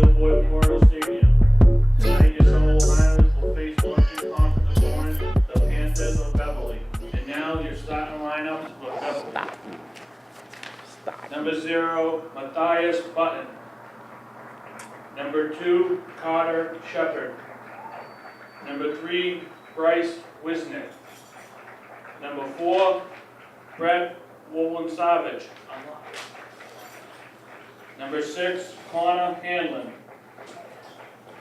Boyd Memorial Stadium. Tonight, your Somerville Highlanders will face Western Conference opponent, the Panthers of Beverly. And now, your starting lineups for Beverly. Number 0, Matthias Button. Number 2, Carter Shepard. Number 3, Bryce Wisnick. Number 4, Brett Wolin-Savage. Number 6, Connor Hanlon.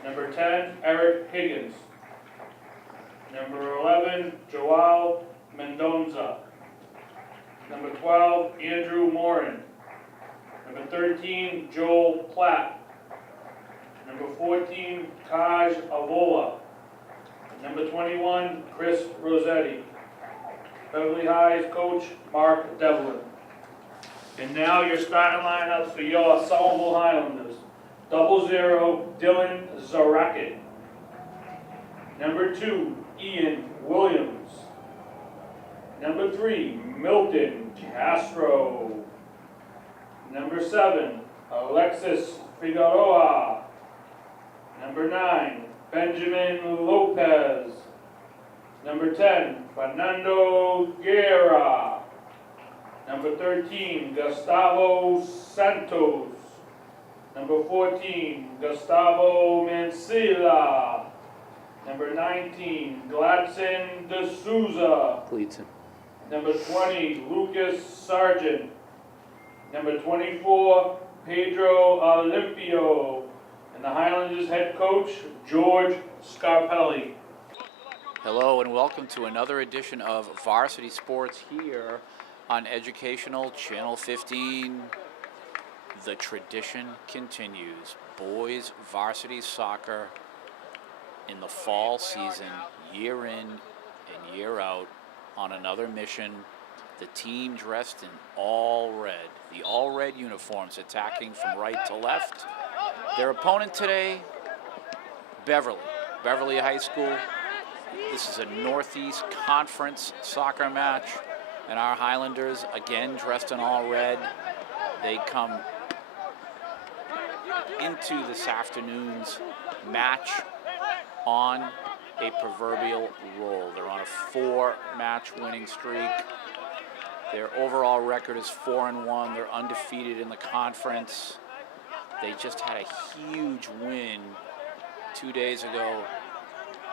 Number 10, Eric Higgins. Number 11, Joao Mendonza. Number 12, Andrew Morin. Number 13, Joel Platt. Number 14, Taj Avola. Number 21, Chris Rossetti. Beverly High's coach, Mark Devlin. And now your starting lineups for your Somerville Highlanders. 00, Dylan Zarakit. Number 2, Ian Williams. Number 3, Milton Castro. Number 7, Alexis Figueroa. Number 9, Benjamin Lopez. Number 10, Fernando Guerra. Number 13, Gustavo Santos. Number 14, Gustavo Mancilla. Number 19, Gladson D'Souza. Gleedson. Number 20, Lucas Sargent. Number 24, Pedro Olimpio. And the Highlanders head coach, George Scarpelli. Hello and welcome to another edition of Varsity Sports here on Educational Channel 15. The tradition continues. Boys varsity soccer in the fall season, year in and year out, on another mission. The team dressed in all red, the all red uniforms attacking from right to left. Their opponent today, Beverly High School. This is a Northeast Conference soccer match, and our Highlanders, again dressed in all red, they come into this afternoon's match on a proverbial roll. They're on a 4-match winning streak. Their overall record is 4-1. They're undefeated in the conference. They just had a huge win 2 days ago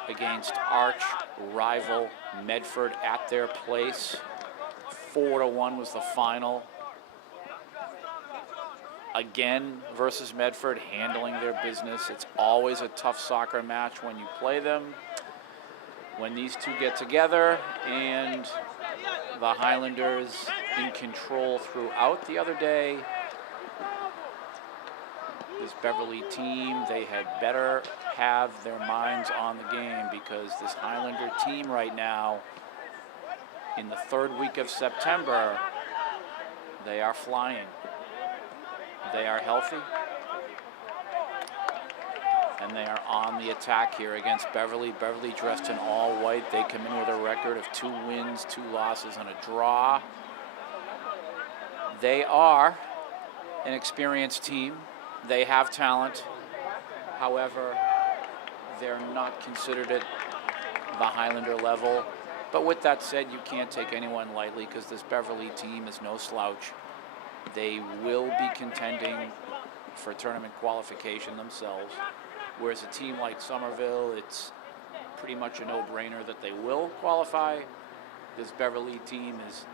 against arch rival Medford at their place. 4-1 was the final. Again versus Medford, handling their business. It's always a tough soccer match when you play them. When these two get together, and the Highlanders in control throughout the other day. This Beverly team, they had better have their minds on the game, because this Highlander team right now, in the 3rd week of September, they are flying. They are healthy, and they are on the attack here against Beverly. Beverly dressed in all white. They come in with a record of 2 wins, 2 losses, and a draw. They are an experienced team. They have talent. However, they're not considered at the Highlander level. But with that said, you can't take anyone lightly, because this Beverly team is no slouch. They will be contending for tournament qualification themselves. Whereas a team like Somerville, it's pretty much a no-brainer that they will qualify. This Beverly team is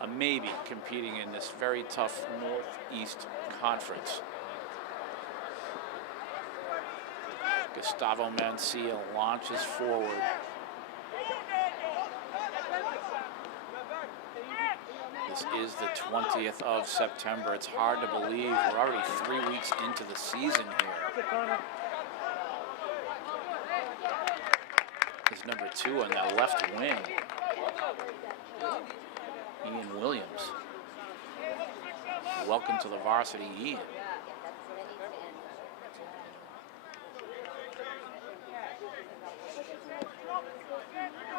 a maybe competing in this very tough Northeast Conference. Gustavo Mancilla launches forward. This is the 20th of September. It's hard to believe we're already 3 weeks into the season here. There's number 2 on that left wing, Ian Williams. Welcome to the varsity, Ian.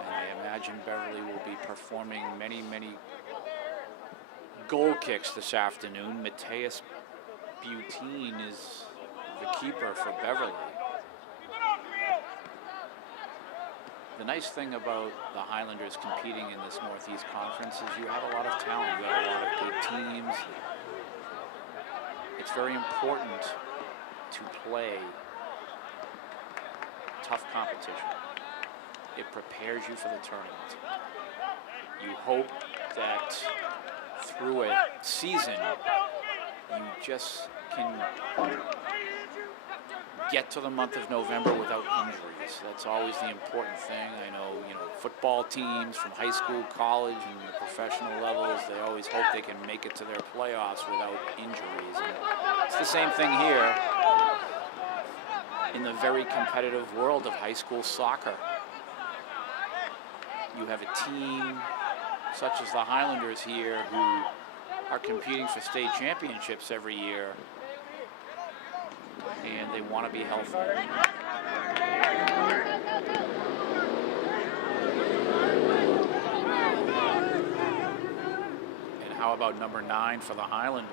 And I imagine Beverly will be performing many goal kicks this afternoon. Mateus Butine is the keeper for Beverly. The nice thing about the Highlanders competing in this Northeast Conference is you have a lot of talent. You have a lot of good teams. It's very important to play tough competition. It prepares you for the tournament. You hope that through a season, you just can get to the month of November without injuries. That's always the important thing. I know, football teams from high school, college, and the professional levels, they always hope they can make it to their playoffs without injuries. And it's the same thing here in the very competitive world of high school soccer. You have a team such as the Highlanders here who are competing for state championships every year, and they want to be healthy. And how about number 9 for the Highlanders?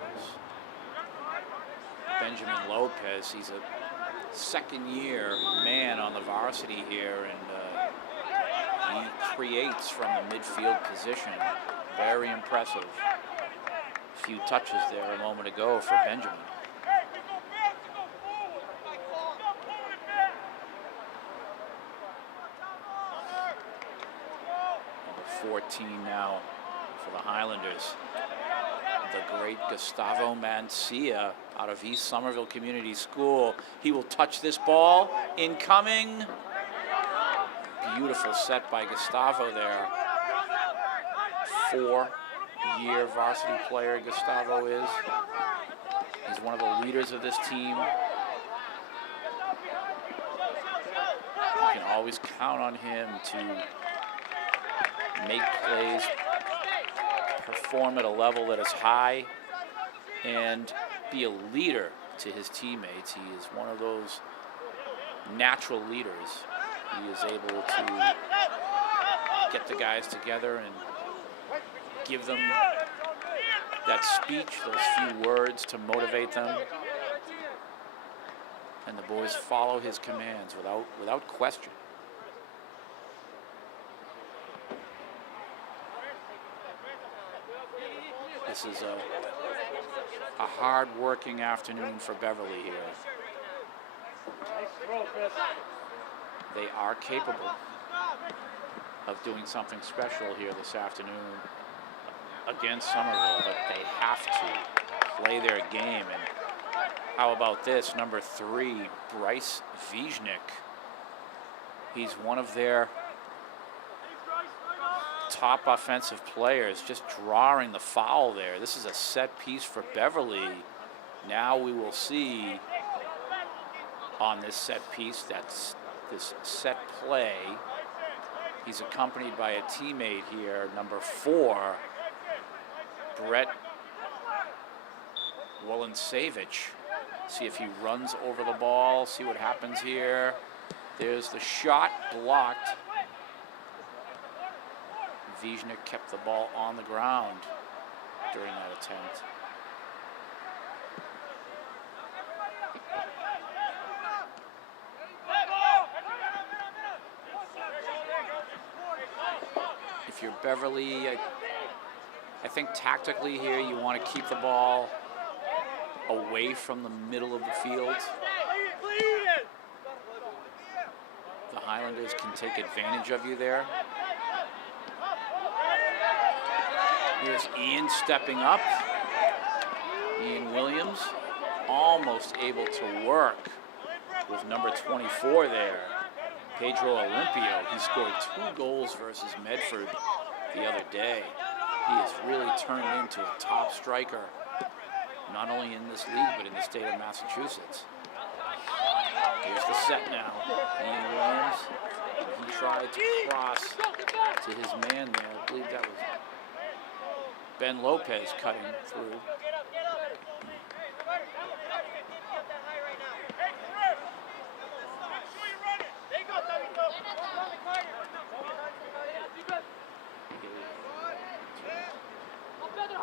Benjamin Lopez. He's a second-year man on the varsity here, and he creates from the midfield position. Very impressive. A few touches there a moment ago for Benjamin. Number 14 now for the Highlanders. The great Gustavo Mancia out of East Somerville Community School. He will touch this ball. Incoming. Beautiful set by Gustavo there. 4-year varsity player Gustavo is. He's one of the leaders of this team. You can always count on him to make plays, perform at a level that is high, and be a leader to his teammates. He is one of those natural leaders. He is able to get the guys together and give them that speech, those few words to motivate them. And the boys follow his commands without question. This is a hard-working afternoon for Beverly here. They are capable of doing something special here this afternoon against Somerville, but they have to play their game. And how about this, number 3, Bryce Viznik. He's one of their top offensive players, just drawing the foul there. This is a set piece for Beverly. Now we will see on this set piece, that's this set play. He's accompanied by a teammate here, number 4, Brett Wolensevich. See if he runs over the ball, see what happens here. There's the shot, blocked. Viznik kept the ball on the ground during that attempt. If you're Beverly, I think tactically here you want to keep the ball away from the middle of the field. The Highlanders can take advantage of you there. Here's Ian stepping up. Ian Williams almost able to work with number 24 there. Pedro Olimpio. He scored 2 goals versus Medford the other day. He has really turned into a top striker, not only in this league, but in the state of Massachusetts. Here's the set now. Ian Williams. He tried to cross to his man there. I believe that was Ben Lopez cutting through.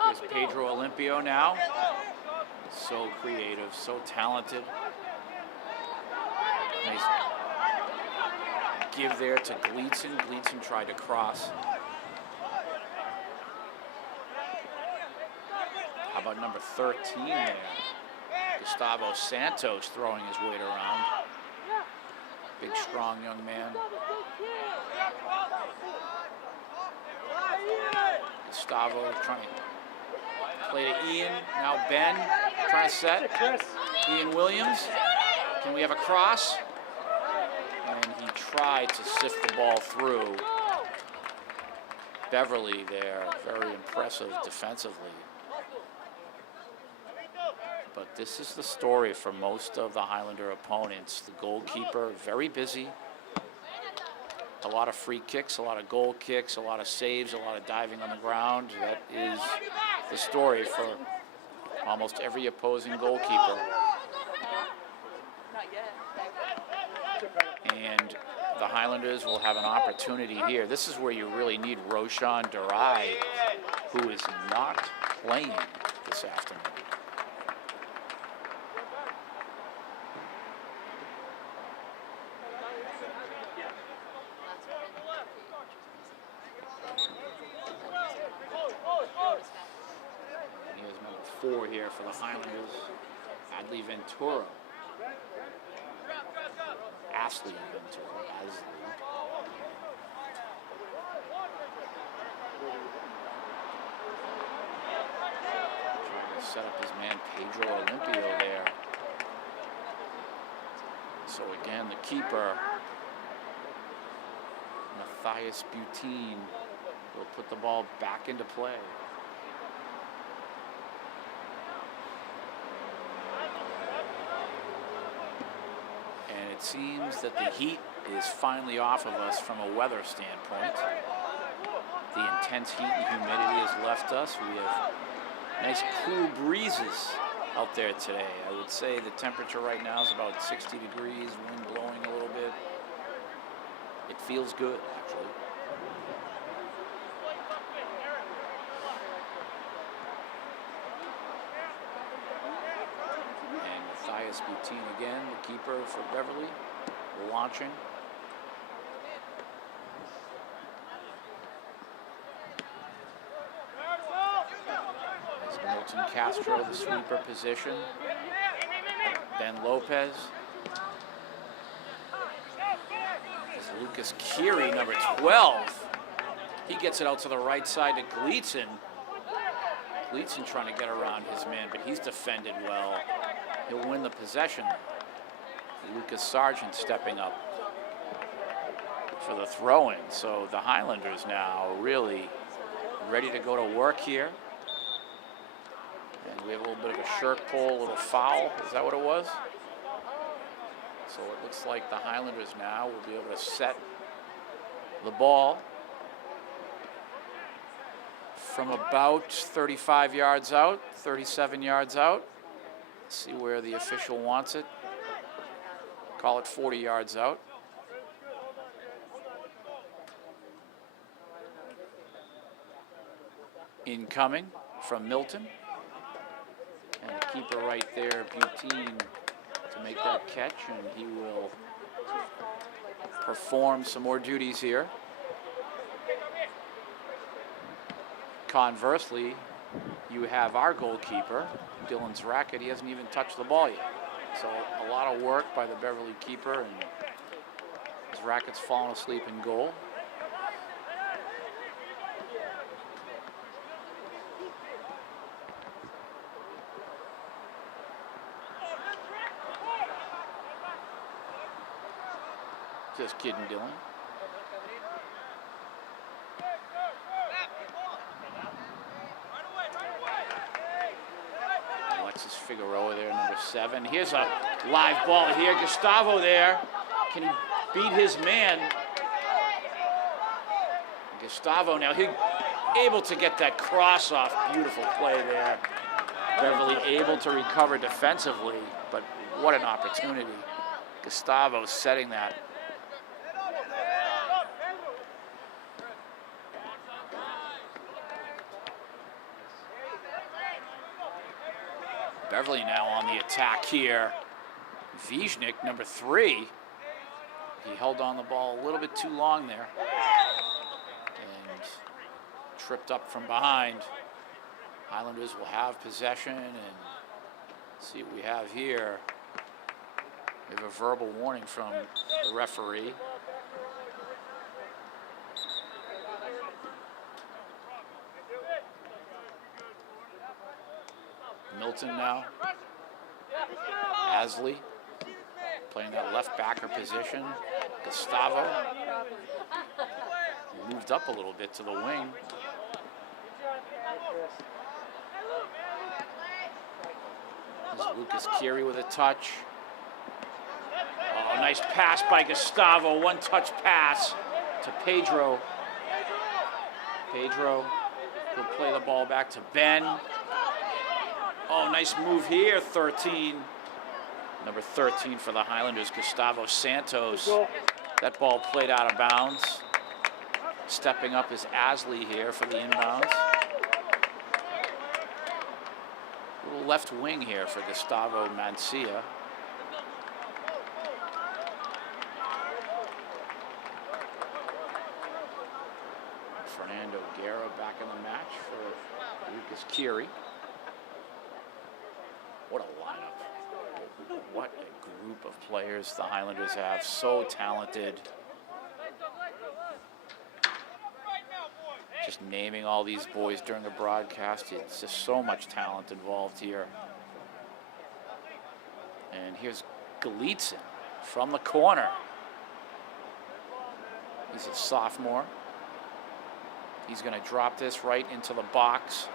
Here's Pedro Olimpio now. so creative, so talented. Nice give there to Gleason. Gleason tried to cross. How about number 13 there? Gustavo Santos throwing his weight around. Big, strong young man. Gustavo trying to play to Ian. Now Ben trying to set. Ian Williams. Can we have a cross? And he tried to sift the ball through. Beverly there, very impressive defensively. But this is the story for most of the Highlander opponents. The goalkeeper, very busy. A lot of free kicks, a lot of goal kicks, a lot of saves, a lot of diving on the ground. That is the story for almost every opposing goalkeeper. And the Highlanders will have an opportunity here. This is where you really need Roshan Durai, who is not playing this afternoon. Here's number 4 here for the Highlanders, Adley Ventura. Ashley Ventura, Asley. Trying to set up his man Pedro Olimpio there. So again, the keeper, Matthias Butine, will put the ball back into play. It seems that the heat is finally off of us from a weather standpoint. The intense heat and humidity has left us. We have nice cool breezes out there today. I would say the temperature right now is about 60 degrees, wind blowing a little bit. It feels good, actually. Matthias Butine again, the keeper for Beverly, launching. As Milton Castro, the sweeper position. Ben Lopez. As Lucas Keary, number 12. He gets it out to the right side to Gleason. Gleason trying to get around his man, but he's defended well. He'll win the possession. Lucas Sargent stepping up for the throw-in. So the Highlanders now really ready to go to work here. And we have a little bit of a shirt pull, a little foul. Is that what it was? So it looks like the Highlanders now will be able to set the ball from about 35 yards out, 37 yards out. See where the official wants it. Call it 40 yards out. Incoming from Milton. And the keeper right there, Butine, to make that catch, and he will perform some more duties here. Conversely, you have our goalkeeper, Dylan's racket. He hasn't even touched the ball yet. So a lot of work by the Beverly keeper, and his racket's fallen asleep in goal. Just kidding, Dylan. Figueroa there, number 7. Here's a live ball here. Gustavo there. Can he beat his man? Gustavo now, he able to get that cross off. Beautiful play there. Beverly able to recover defensively, but what an opportunity. Gustavo setting that. Beverly now on the attack here. Viznik, number 3. He held on the ball a little bit too long there. And tripped up from behind. Highlanders will have possession, and see what we have here. We have a verbal warning from the referee. Milton now. Asley playing that left backer position. Gustavo moved up a little bit to the wing. There's Lucas Keary with a touch. Oh, nice pass by Gustavo. One-touch pass to Pedro. Pedro will play the ball back to Ben. Oh, nice move here, 13. Number 13 for the Highlanders, Gustavo Santos. That ball played out of bounds. Stepping up is Asley here for the inbounds. Little left wing here for Gustavo Mancia. Fernando Guerra back in the match for Lucas Keary. What a lineup. What a group of players the Highlanders have. So talented. Just naming all these boys during the broadcast, it's just so much talent involved here. And here's Galitzin from the corner. He's a sophomore. He's going to drop this right into the box.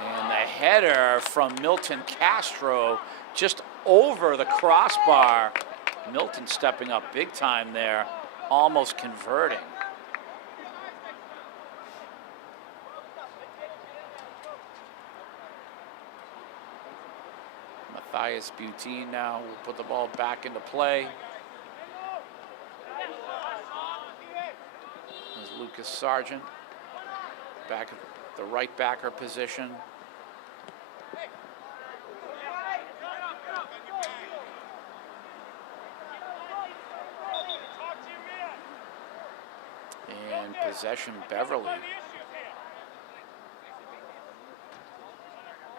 And the header from Milton Castro just over the crossbar. Milton stepping up big time there, almost converting. Matthias Butine now will put the ball back into play. There's Lucas Sargent back at the right backer position. And possession, Beverly.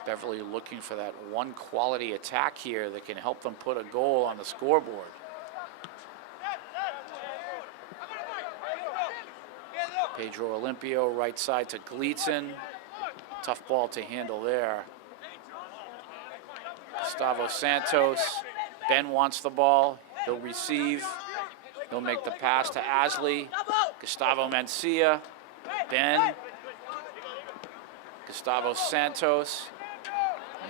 Beverly looking for that one quality attack here that can help them put a goal on the scoreboard. Pedro Olimpio, right side to Galitzin. Tough ball to handle there. Gustavo Santos. Ben wants the ball. He'll receive. He'll make the pass to Asley. Gustavo Mancia. Ben. Gustavo Santos.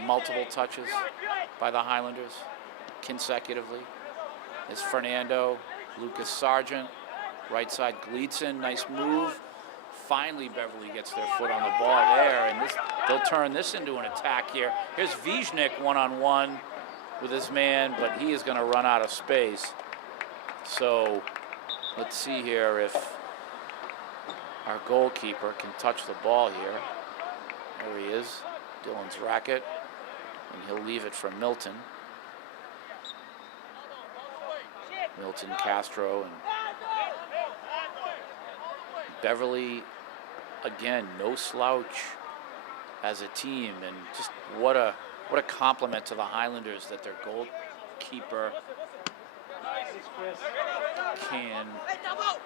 Multiple touches by the Highlanders consecutively. There's Fernando. Lucas Sargent. Right side Galitzin. Nice move. Finally, Beverly gets their foot on the ball there, and they'll turn this into an attack here. Here's Viznik one-on-one with his man, but he is going to run out of space. So let's see here if our goalkeeper can touch the ball here. There he is, Dylan's racket, and he'll leave it for Milton. Milton Castro and Beverly, again, no slouch as a team, and just what a compliment to the Highlanders that their goalkeeper can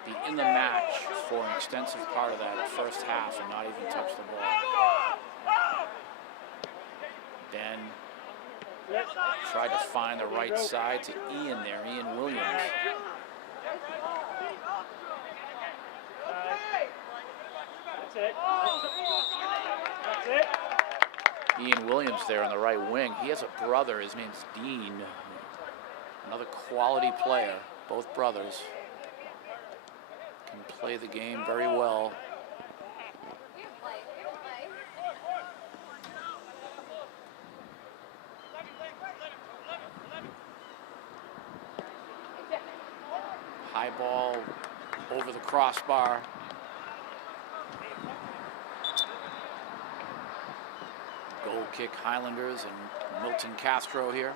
be in the match for an extensive part of that first half and not even touch the ball. Ben tried to find the right side to Ian there, Ian Williams. That's it. Ian Williams there on the right wing. He has a brother. His name's Dean. Another quality player. Both brothers can play the game very well. High ball over the crossbar. Goal kick Highlanders and Milton Castro here.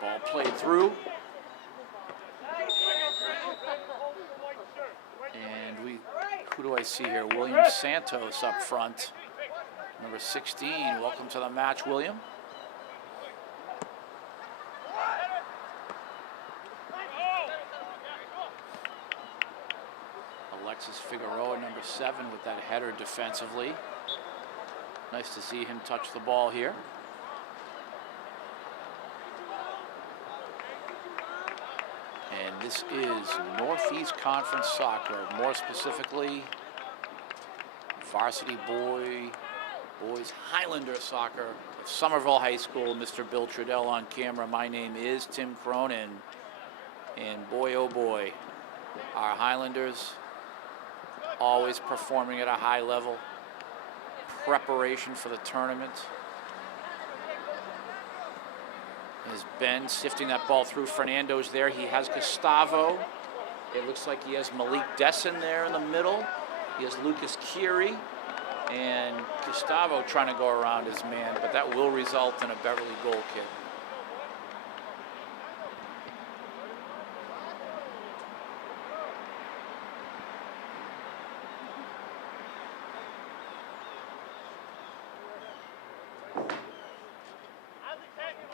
Ball played through. And who do I see here? William Santos up front. Number 16, welcome to the match, William. Alexis Figueroa, number 7, with that header defensively. Nice to see him touch the ball here. And this is Northeast Conference Soccer, more specifically varsity boys Highlander Soccer of Somerville High School. Mr. Bill Trudell on camera. My name is Tim Cronin. And boy, oh boy, our Highlanders always performing at a high level. Preparation for the tournament. As Ben sifting that ball through, Fernando's there. He has Gustavo. It looks like he has Malik Desson there in the middle. He has Lucas Kiri. And Gustavo trying to go around his man, but that will result in a Beverly goal kick.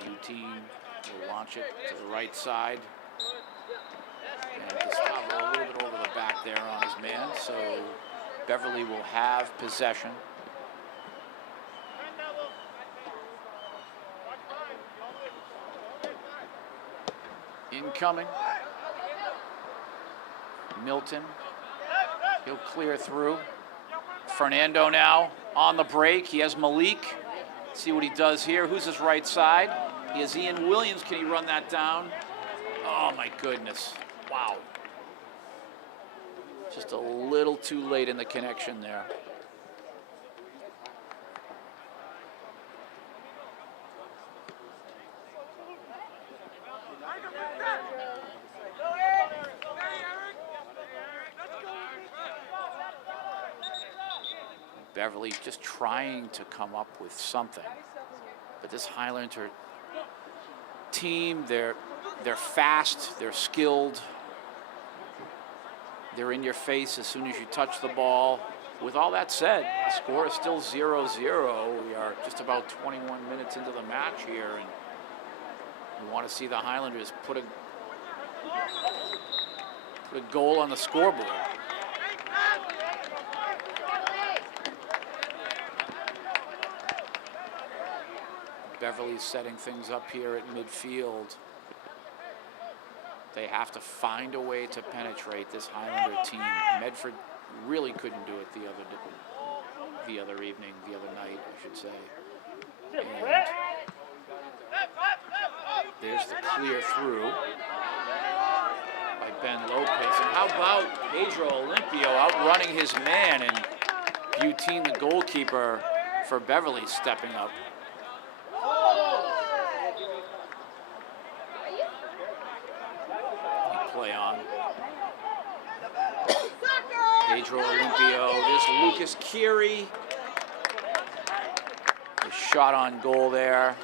Butine will launch it to the right side. And Gustavo a little bit over the back there on his man, so Beverly will have possession. Incoming. Milton. He'll clear through. Fernando now on the break. He has Malik. See what he does here. Who's his right side? He has Ian Williams. Can he run that down? Oh my goodness. Wow. Just a little too late in the connection there. Beverly just trying to come up with something. But this Highlander team, they're fast, they're skilled. They're in your face as soon as you touch the ball. With all that said, the score is still 0-0. We are just about 21 minutes into the match here, and we want to see the Highlanders put a goal on the scoreboard. Beverly's setting things up here at midfield. They have to find a way to penetrate this Highlander team. Medford really couldn't do it the other night, I should say. And there's the clear through by Ben Lopez. And how about Pedro Olimpio outrunning his man, and Butine, the goalkeeper for Beverly, stepping up. Play on. Pedro Olimpio. There's Lucas Kiri. A shot on goal there.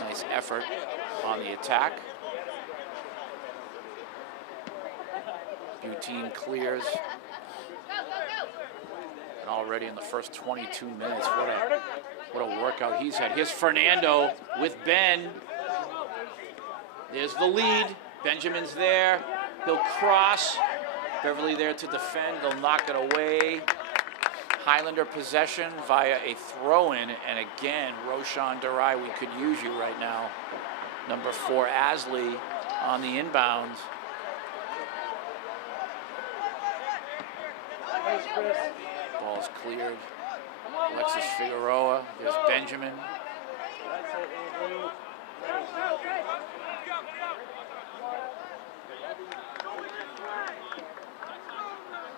Nice effort on the attack. Butine clears. And already in the first 22 minutes, what a workout he's had. Here's Fernando with Ben. There's the lead. Benjamin's there. He'll cross. Beverly there to defend. They'll knock it away. Highlander possession via a throw-in. And again, Roshan Durai, we could use you right now. Number 4, Asley on the inbound. Ball's cleared. Alexis Figueroa. There's Benjamin.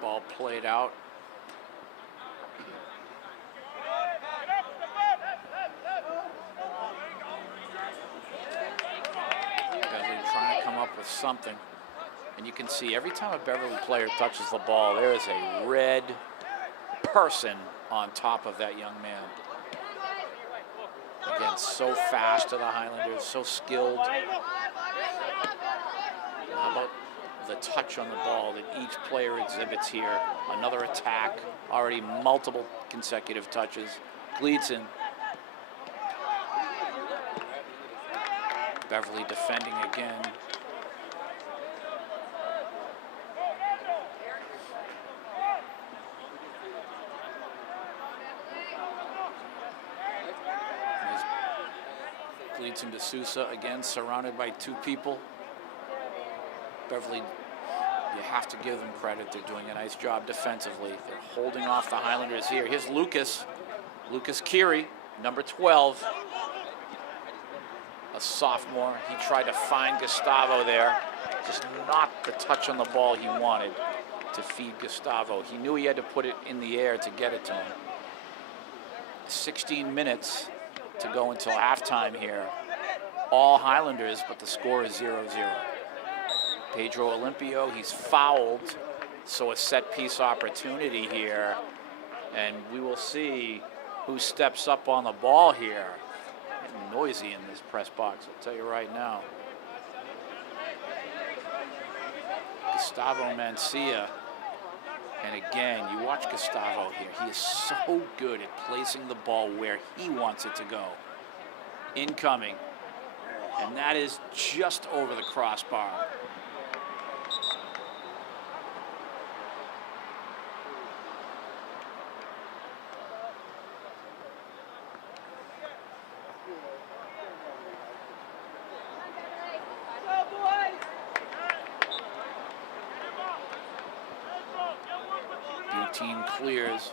Ball played out. Beverly trying to come up with something. And you can see every time a Beverly player touches the ball, there is a red person on top of that young man. Again, so fast to the Highlanders, so skilled. How about the touch on the ball that each player exhibits here? Another attack, already multiple consecutive touches. Gleedson. Beverly defending again. Gleedson to Sousa again, surrounded by two people. Beverly, you have to give them credit. They're doing a nice job defensively. They're holding off the Highlanders here. Here's Lucas Keary, number 12. A sophomore. He tried to find Gustavo there. Just not the touch on the ball he wanted to feed Gustavo. He knew he had to put it in the air to get it to him. 16 minutes to go until halftime here. All Highlanders, but the score is 0-0. Pedro Olimpio, he's fouled, so a set-piece opportunity here. And we will see who steps up on the ball here. Getting noisy in this press box, I'll tell you right now. Gustavo Mancia. And again, you watch Gustavo here. He is so good at placing the ball where he wants it to go. Incoming. And that is just over the crossbar. Team clears.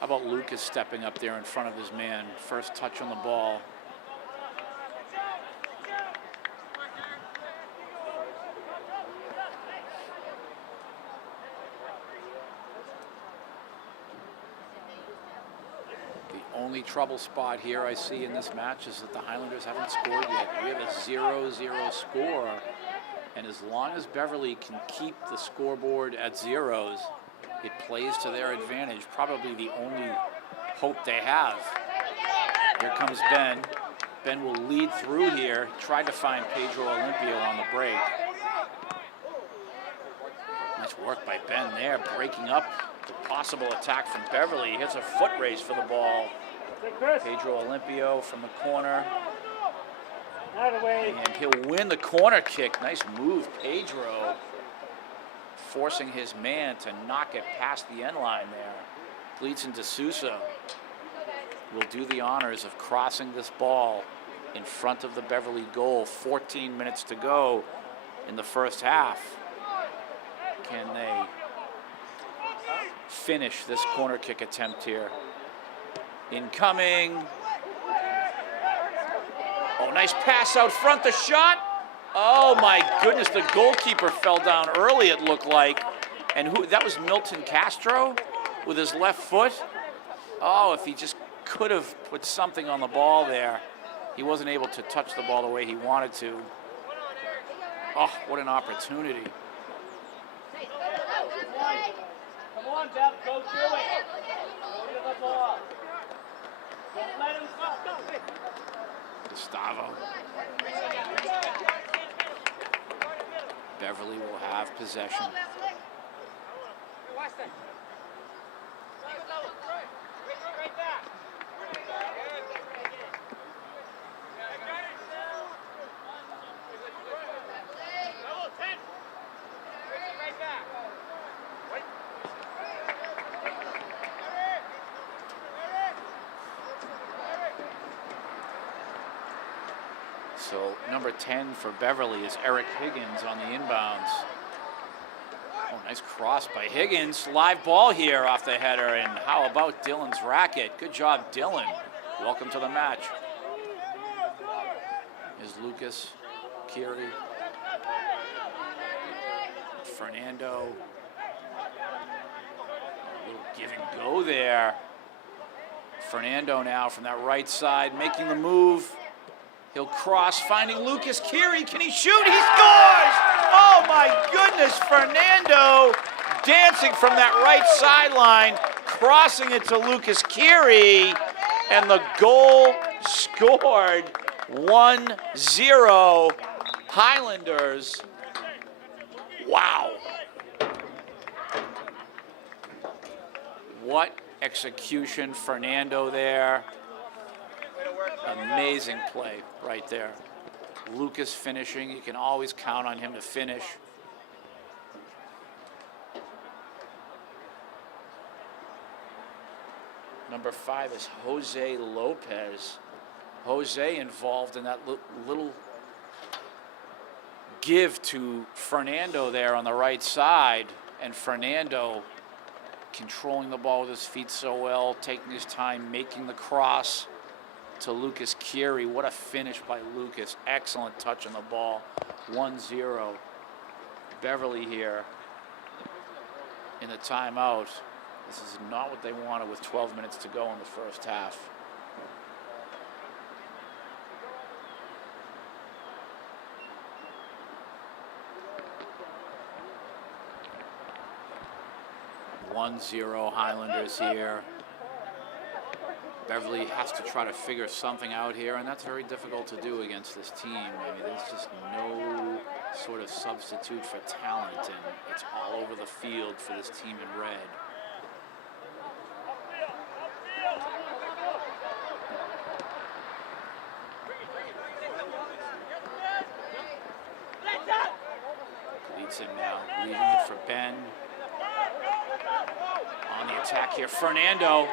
How about Lucas stepping up there in front of his man? First touch on the ball. The only trouble spot here I see in this match is that the Highlanders haven't scored yet. We have a 0-0 score. And as long as Beverly can keep the scoreboard at zeros, it plays to their advantage. Probably the only hope they have. Here comes Ben. Ben will lead through here. Tried to find Pedro Olimpio on the break. Nice work by Ben there, breaking up the possible attack from Beverly. He hits a foot race for the ball. Pedro Olimpio from the corner. And he'll win the corner kick. Nice move, Pedro. Forcing his man to knock it past the end line there. Gleedson to Sousa will do the honors of crossing this ball in front of the Beverly goal. 14 minutes to go in the first half. Can they finish this corner kick attempt here? Incoming. Oh, nice pass out front, the shot. Oh my goodness, the goalkeeper fell down early, it looked like. And that was Milton Castro with his left foot. Oh, if he just could have put something on the ball there. He wasn't able to touch the ball the way he wanted to. Oh, what an opportunity. Come on, Bev, go do it. Go to the ball. Don't let him stop. Gustavo. Beverly will have possession. So number 10 for Beverly is Eric Higgins on the inbounds. Oh, nice cross by Higgins. Live ball here off the header. And how about Dylan's racket? Good job, Dylan. Welcome to the match. Is Lucas Keary. Fernando. A little give and go there. Fernando now from that right side making the move. He'll cross, finding Lucas Keary. Can he shoot? He scores! Oh my goodness, Fernando dancing from that right sideline, crossing it to Lucas Keary, and the goal scored. 1-0 Highlanders. Wow. What execution, Fernando there. Amazing play right there. Lucas finishing. You can always count on him to finish. Number 5 is Jose Lopez. Jose involved in that little give to Fernando there on the right side. And Fernando controlling the ball with his feet so well, taking his time, making the cross to Lucas Keary. What a finish by Lucas. Excellent touch on the ball. 1-0. Beverly here in the timeout. This is not what they wanted with 12 minutes to go in the first half. Highlanders here. Beverly has to try to figure something out here, and that's very difficult to do against this team. I mean, there's just no sort of substitute for talent, and it's all over the field for this team in red. Leads him now, leaving it for Ben. On the attack here, Fernando.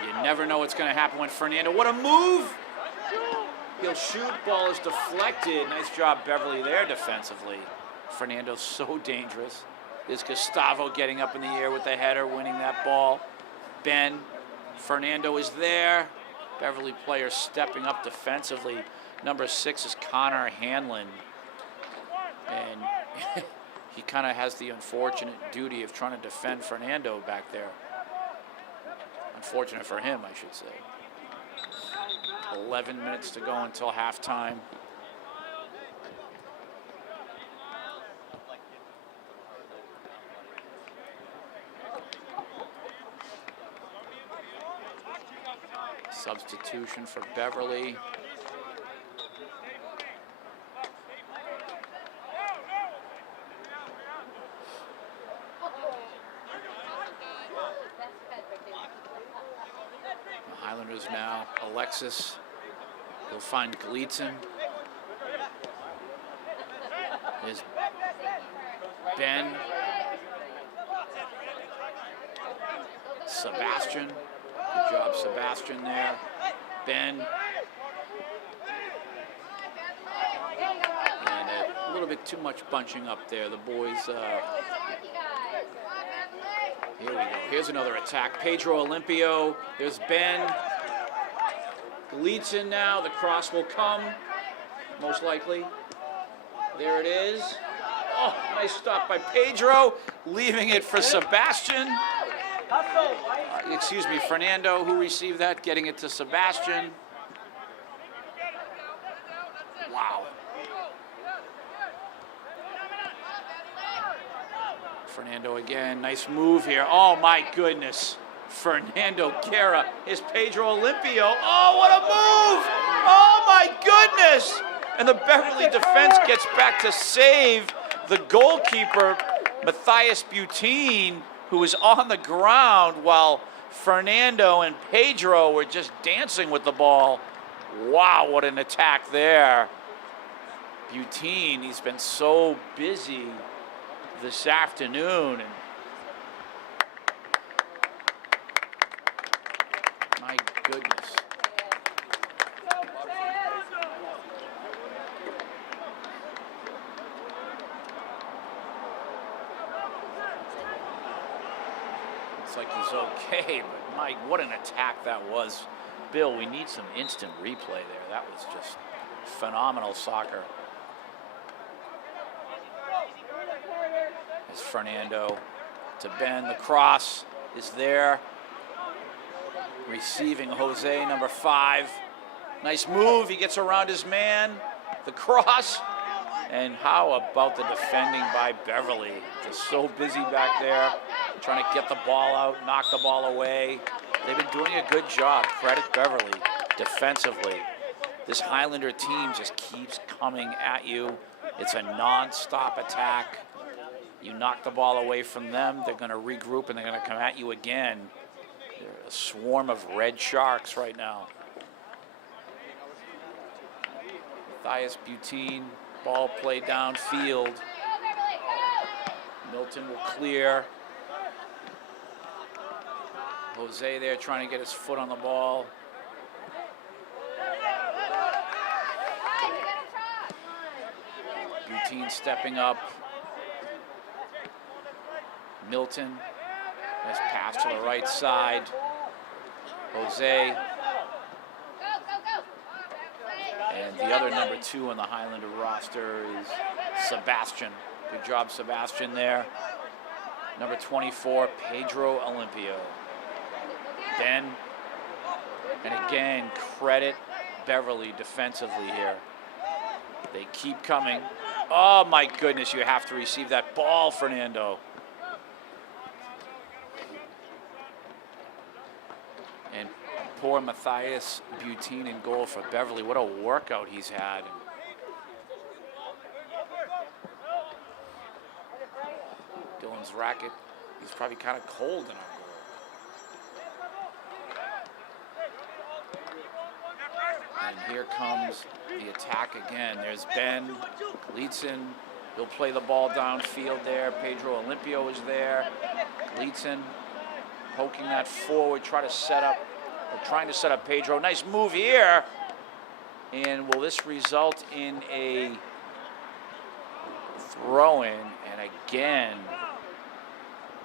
You never know what's going to happen when Fernando. What a move! He'll shoot. Ball is deflected. Nice job, Beverly, there defensively. Fernando's so dangerous. There's Gustavo getting up in the air with the header, winning that ball. Ben. Fernando is there. Beverly player stepping up defensively. Number 6 is Connor Hanlon. And he kind of has the unfortunate duty of trying to defend Fernando back there. Unfortunate for him, I should say. 11 minutes to go until halftime. Substitution for Beverly. Highlanders now. Alexis. He'll find Gleason. There's Ben. Sebastian. Good job, Sebastian there. Ben. And a little bit too much bunching up there. The boys. Here we go. Here's another attack. Pedro Olimpio. There's Ben. Gleason now. The cross will come, most likely. There it is. Oh, nice stop by Pedro. Leaving it for Sebastian. Excuse me, Fernando, who received that, getting it to Sebastian. Wow. Fernando again, nice move here. Oh my goodness. Fernando Guerra is Pedro Olimpio. Oh, what a move! Oh my goodness! And the Beverly defense gets back to save the goalkeeper, Matthias Butine, who was on the ground while Fernando and Pedro were just dancing with the ball. Wow, what an attack there. Butine, he's been so busy this afternoon. And my goodness. It's like he's okay, but Mike, what an attack that was. Bill, we need some instant replay there. That was just phenomenal soccer. As Fernando to Ben, the cross is there. Receiving Jose, number 5. Nice move. He gets around his man. The cross. And how about the defending by Beverly? Just so busy back there, trying to get the ball out, knock the ball away. They've been doing a good job. Credit Beverly defensively. This Highlander team just keeps coming at you. It's a non-stop attack. You knock the ball away from them, they're going to regroup and they're going to come at you again. They're a swarm of red sharks right now. Matthias Butine, ball played downfield. Milton will clear. Jose there trying to get his foot on the ball. Butine stepping up. Milton, nice pass to the right side. Jose. And the other number 2 on the Highlander roster is Sebastian. Good job, Sebastian, there. Number 24, Pedro Olimpio. Ben, and again, credit Beverly defensively here. They keep coming. Oh my goodness, you have to receive that ball, Fernando. And poor Matthias Butine in goal for Beverly. What a workout he's had. Dylan's racket, he's probably kind of cold in our goal. And here comes the attack again. There's Ben Gleason. He'll play the ball downfield there. Pedro Olimpio is there. Gleason poking that forward, trying to set up Pedro. Nice move here. And will this result in a throw-in? And again,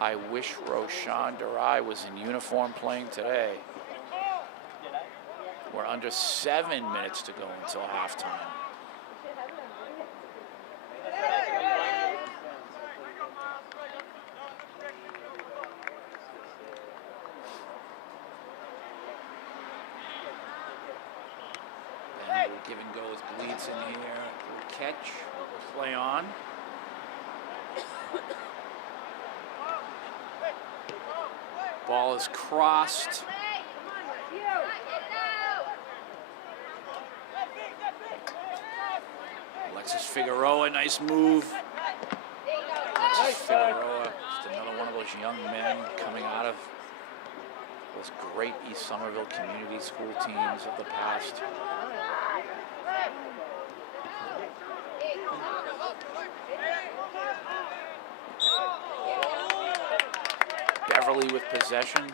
I wish Roshan Durai was in uniform playing today. We're under 7 minutes to go until halftime. And we'll give and go with Bleeds in here. We'll catch, play on. Ball is crossed. Alexis Figueroa, nice move. Alexis Figueroa, just another one of those young men coming out of those great East Somerville Community School teams of the past. Beverly with possession.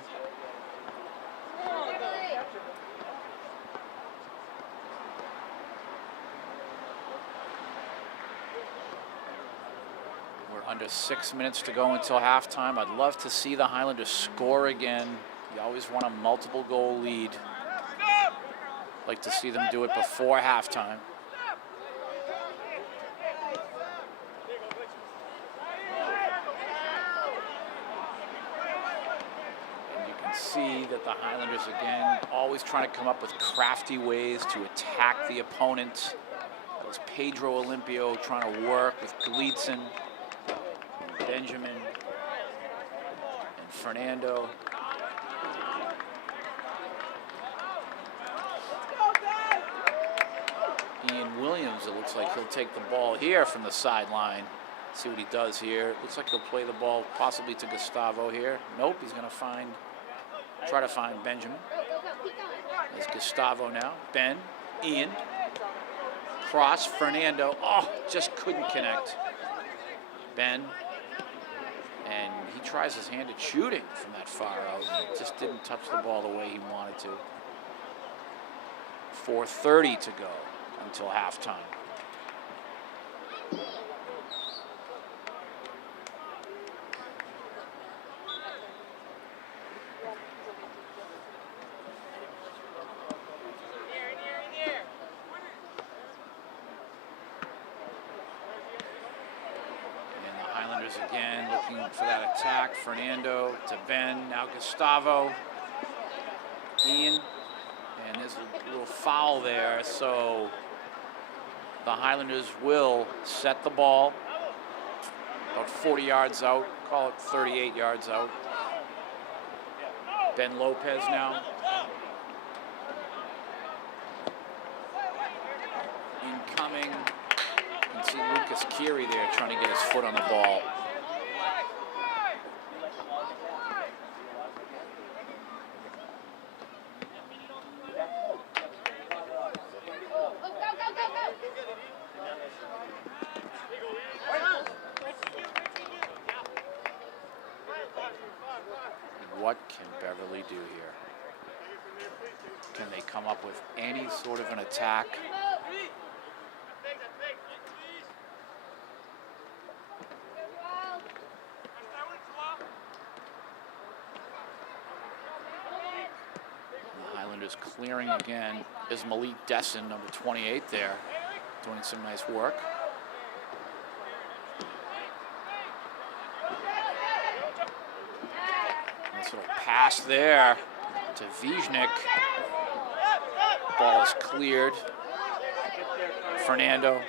Under 6 minutes to go until halftime. I'd love to see the Highlanders score again. You always want a multiple goal lead. Like to see them do it before halftime. And you can see that the Highlanders again always trying to come up with crafty ways to attack the opponent. That was Pedro Olimpio trying to work with Gleason, Benjamin, and Fernando. Ian Williams, it looks like he'll take the ball here from the sideline. See what he does here. Looks like he'll play the ball possibly to Gustavo here. Nope, he's going to try to find Benjamin. There's Gustavo now. Ben, Ian, cross, Fernando. Oh, just couldn't connect. Ben. And he tries his hand at shooting from that far out. And just didn't touch the ball the way he wanted to. 4:30 to go until halftime. Again, looking for that attack. Fernando to Ben, now Gustavo. Ian, and And there's a little foul there, so the Highlanders will set the ball about 40 yards out, call it 38 yards out. Ben Lopez now. Incoming. You can see Lucas Keary there trying to get his foot on the ball. What can Beverly do here? Can they come up with any sort of an attack? The Highlanders clearing again. Is Malik Desson, number 28 there, doing some nice work. Nice little pass there to Viznik. Ball is cleared. Fernando,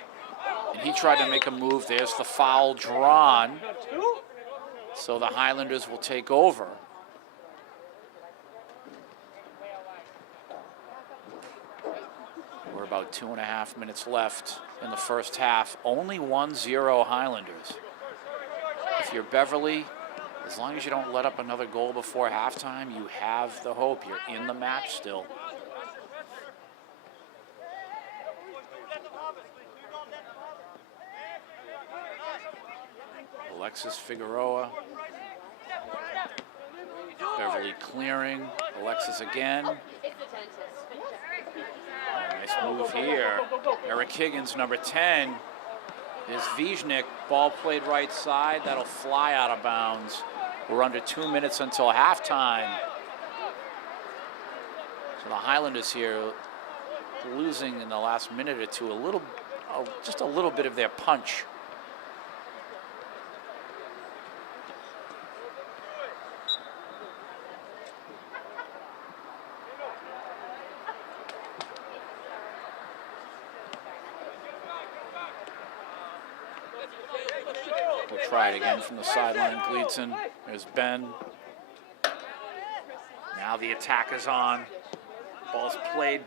and he tried to make a move. There's the foul drawn. So the Highlanders will take over. We're about 2.5 minutes left in the first half. Only 1-0 Highlanders. If you're Beverly, as long as you don't let up another goal before halftime, you have the hope. You're in the match still. Alexis Figueroa. Beverly clearing. Alexis again. Nice move here. Eric Higgins, number 10. Is Viznik. Ball played right side. That'll fly out of bounds. We're under 2 minutes until halftime. So the Highlanders here losing in the last minute or two just a little bit of their punch. We'll try it again from the sideline. Gleason. There's Ben. Now the attack is on. Ball's played.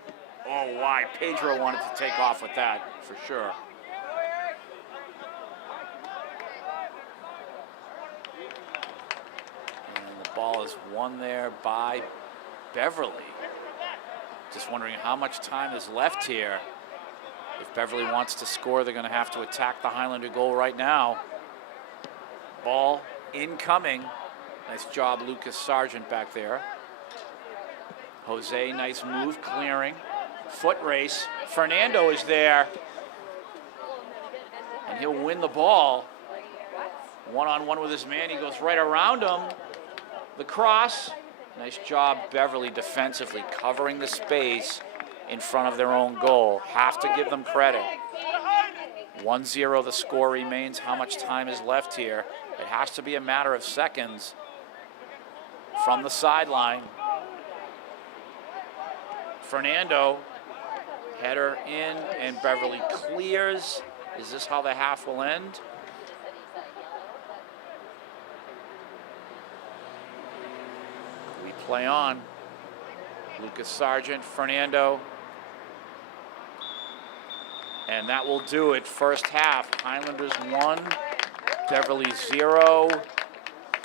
Oh, wide. Pedro wanted to take off with that, for sure. And the ball is won there by Beverly. Just wondering how much time is left here. If Beverly wants to score, they're going to have to attack the Highlander goal right now. Ball incoming. Nice job, Lucas Sargent back there. Jose, nice move, clearing. Foot race. Fernando is there. And he'll win the ball. One-on-one with his man. He goes right around him. The cross. Nice job, Beverly, defensively, covering the space in front of their own goal. Have to give them credit. 1-0 the score remains. How much time is left here? It has to be a matter of seconds. From the sideline. Fernando, header in, and Beverly clears. Is this how the half will end? We play on. Lucas Sargent, Fernando. And that will do it. First half, Highlanders 1, Beverly 0.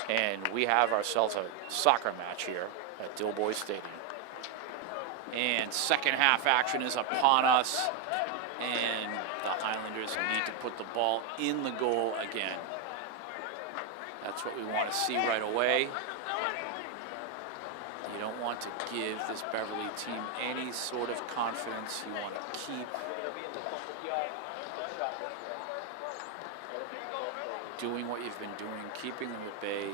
And we have ourselves a soccer match here at Dilboy Stadium. And second half action is upon us. And the Highlanders need to put the ball in the goal again. That's what we want to see right away. You don't want to give this Beverly team any sort of confidence. You want to keep doing what you've been doing, keeping them at bay.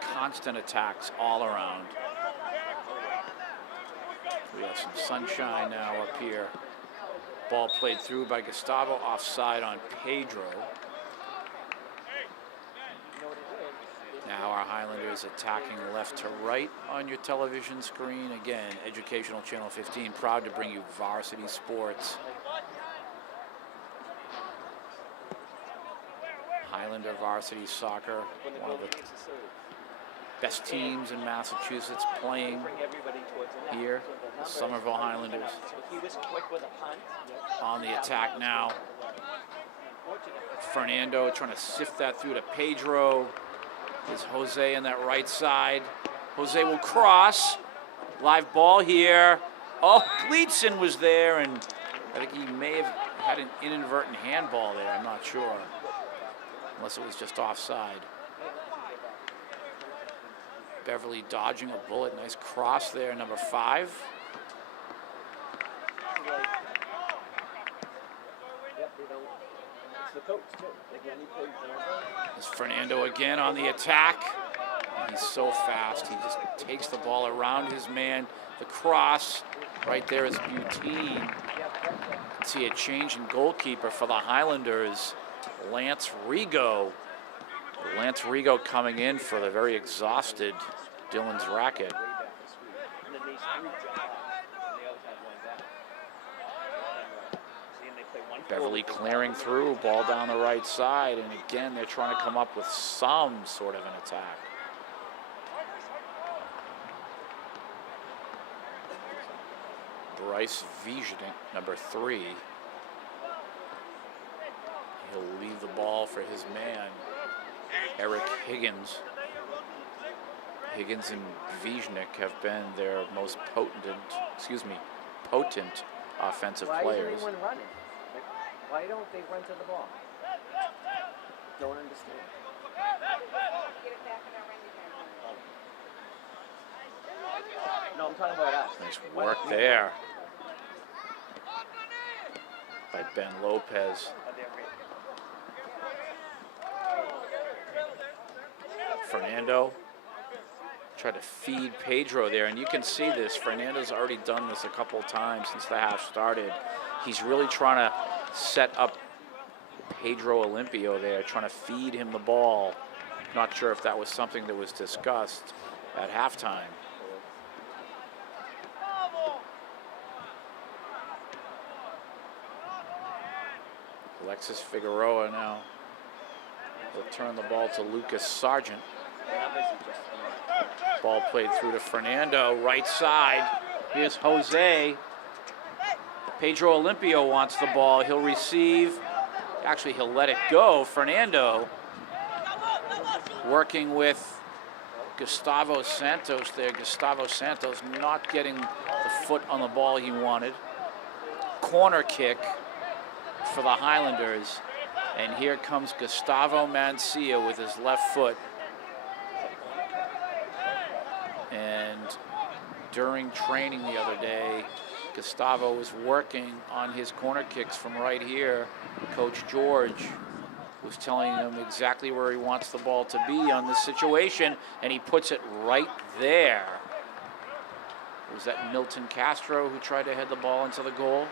Constant attacks all around. We have some sunshine now up here. Ball played through by Gustavo, offside on Pedro. Now our Highlanders attacking left to right on your television screen. Again, Educational Channel 15, proud to bring you varsity sports. Highlander varsity soccer, one of the best teams in Massachusetts playing here, the Somerville Highlanders. On the attack now. Fernando trying to sift that through to Pedro. Is Jose on that right side. Jose will cross. Live ball here. Oh, Gleedson was there, and I think he may have had an inadvertent handball there. I'm not sure. Unless it was just offside. Beverly dodging a bullet. Nice cross there, number 5. There's Fernando again on the attack. He's so fast. He just takes the ball around his man. The cross right there is Butine. You can see a change in goalkeeper for the Highlanders. Lance Rigo. Lance Rigo coming in for the very exhausted Dylan's Racket. Beverly clearing through, ball down the right side, and again they're trying to come up with some sort of an attack. Bryce Viznik, number 3. He'll leave the ball for his man, Eric Higgins. Higgins and Viznik have been their most potent offensive players. Why is everyone running? Why don't they run to the ball? Don't understand. No, I'm talking about us. Nice work there by Ben Lopez. Fernando tried to feed Pedro there, and you can see this. Fernando's already done this a couple of times since the half started. He's really trying to set up Pedro Olimpio there, trying to feed him the ball. Not sure if that was something that was discussed at halftime. Alexis Figueroa now will turn the ball to Lucas Sargent. Ball played through to Fernando, right side. Here's Jose. Pedro Olimpio wants the ball. He'll receive. Actually, he'll let it go. Fernando working with Gustavo Santos there. Gustavo Santos not getting the foot on the ball he wanted. Corner kick for the Highlanders. And here comes Gustavo Mancia with his left foot. And during training the other day, Gustavo was working on his corner kicks from right here. Coach George was telling him exactly where he wants the ball to be on this situation, and he puts it right there. Was that Milton Castro who tried to head the ball into the goal?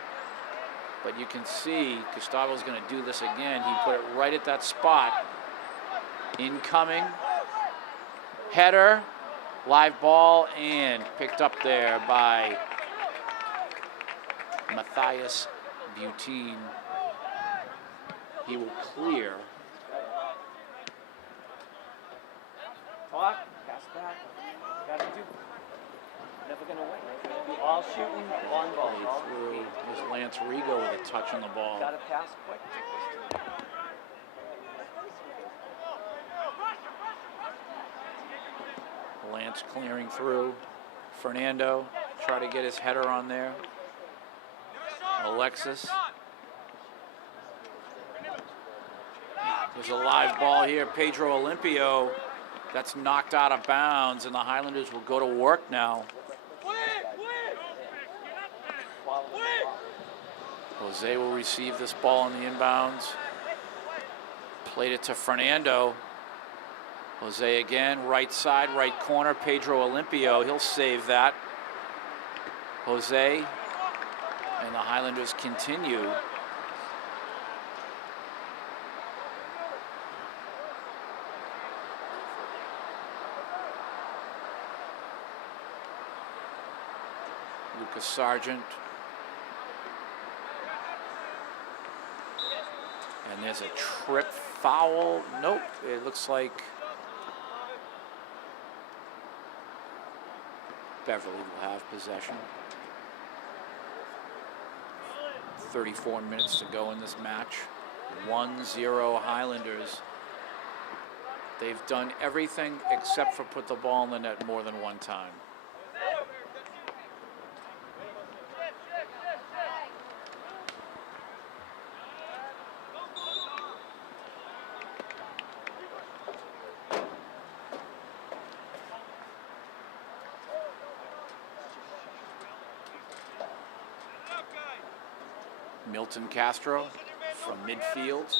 But you can see Gustavo's going to do this again. He put it right at that spot. Incoming. Header. Live ball, and picked up there by Matthias Butine. He will clear. Talk, pass back. Gotta do. Never gonna win. Be all shooting, long ball. Through. There's Lance Rigo with a touch on the ball. Gotta pass quick. Lance clearing through. Fernando try to get his header on there. Alexis. There's a live ball here. Pedro Olimpio. That's knocked out of bounds, and the Highlanders will go to work now. Jose will receive this ball on the inbounds. Played it to Fernando. Jose again, right side, right corner. Pedro Olimpio, he'll save that. Jose, and the Highlanders continue. Marcus Sargent. And there's a trip foul. Nope, it looks like Beverly will have possession. 34 minutes to go in this match. 1-0 Highlanders. They've done everything except for put the ball in the net more than one time. Milton Castro from midfield.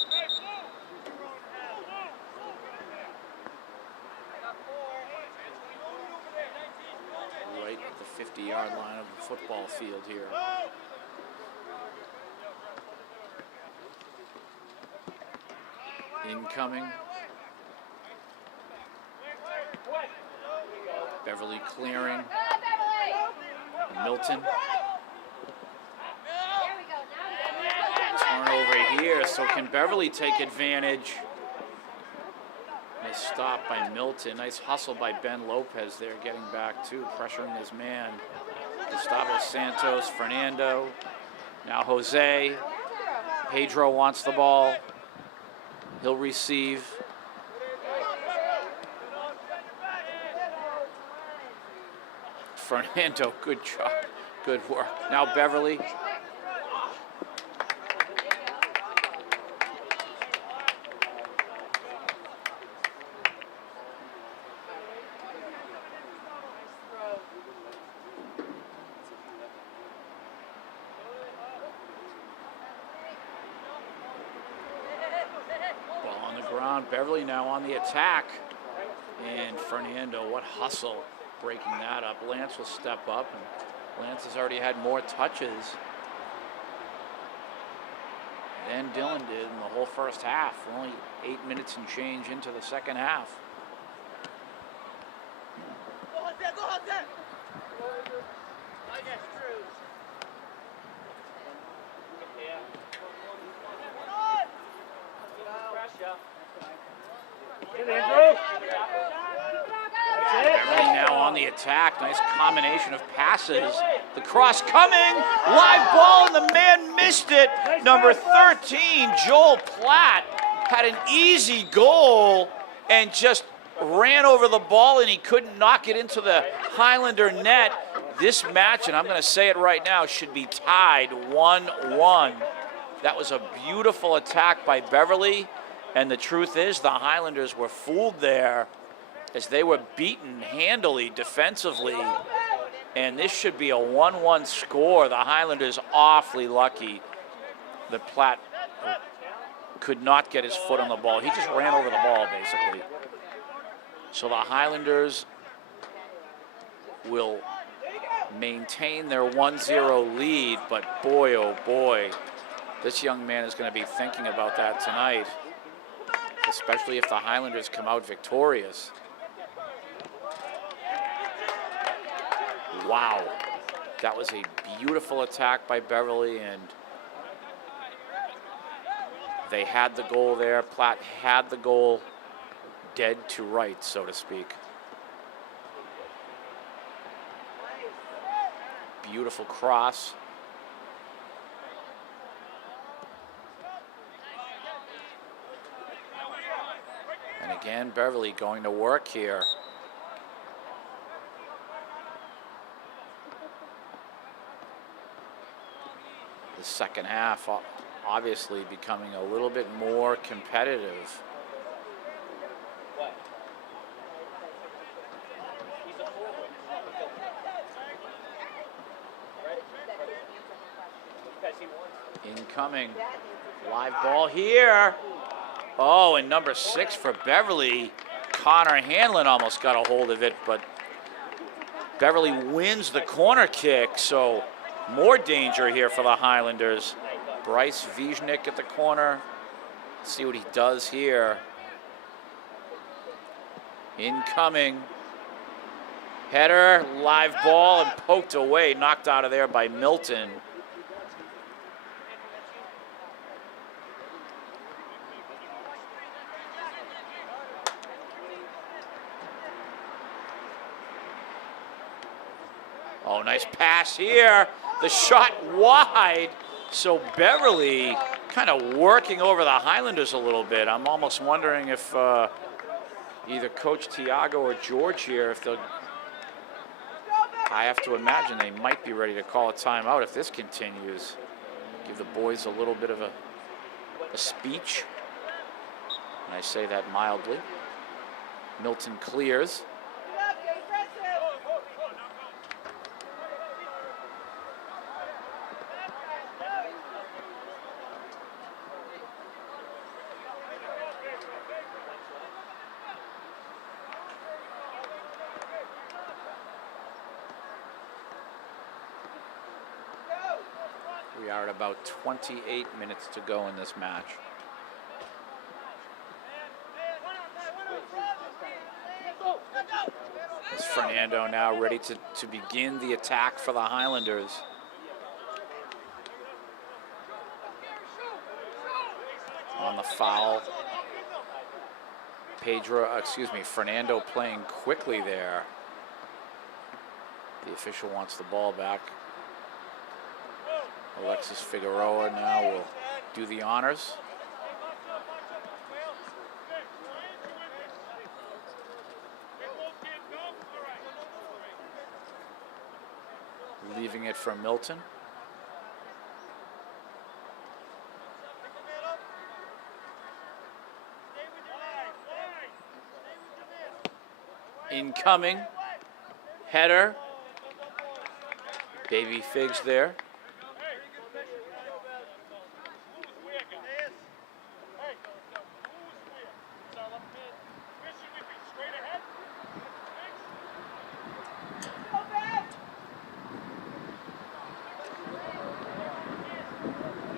Right at the 50-yard line of the football field here. Incoming. Beverly clearing. Milton. Turnover here, so can Beverly take advantage? Nice stop by Milton. Nice hustle by Ben Lopez there, getting back too, pressuring his man. Gustavo Santos, Fernando, now Jose. Pedro wants the ball. He'll receive. Fernando, good job, good work. Now Beverly. Beverly now on the attack, and Fernando, what hustle breaking that up. Lance will step up, and Lance has already had more touches than Dylan did in the whole first half. Only 8 minutes and change into the second half. Beverly now on the attack. Nice combination of passes. The cross coming. Live ball, and the man missed it. Number 13, Joel Platt, had an easy goal and just ran over the ball, and he couldn't knock it into the Highlander net. This match, and I'm going to say it right now, should be tied 1-1. That was a beautiful attack by Beverly. And the truth is, the Highlanders were fooled there as they were beaten handily defensively. And this should be a 1-1 score. The Highlanders awfully lucky that Platt could not get his foot on the ball. He just ran over the ball, basically. So the Highlanders will maintain their 1-0 lead, but boy, oh boy, this young man is going to be thinking about that tonight, especially if the Highlanders come out victorious. Wow, that was a beautiful attack by Beverly, and they had the goal there. Platt had the goal dead to right, so to speak. Beautiful cross. And again, Beverly going to work here. The second half obviously becoming a little bit more competitive. Incoming. Live ball here. Oh, and number 6 for Beverly. Connor Hanlon almost got a hold of it, but Beverly wins the corner kick, so more danger here for the Highlanders. Bryce Viznik at the corner. Let's see what he does here. Incoming. Header, live ball, and poked away, knocked out of there by Milton. Oh, nice pass here. The shot wide. So Beverly kind of working over the Highlanders a little bit. I'm almost wondering if either Coach Tiago or George here, if they'll, I have to imagine they might be ready to call a timeout if this continues. Give the boys a little bit of a speech. And I say that mildly. Milton clears. We are at about 28 minutes to go in this match. Is Fernando now ready to begin the attack for the Highlanders? On the foul. Fernando playing quickly there. The official wants the ball back. Alexis Figueroa now will do the honors. Leaving it for Milton. Incoming. Header. Baby Figs there.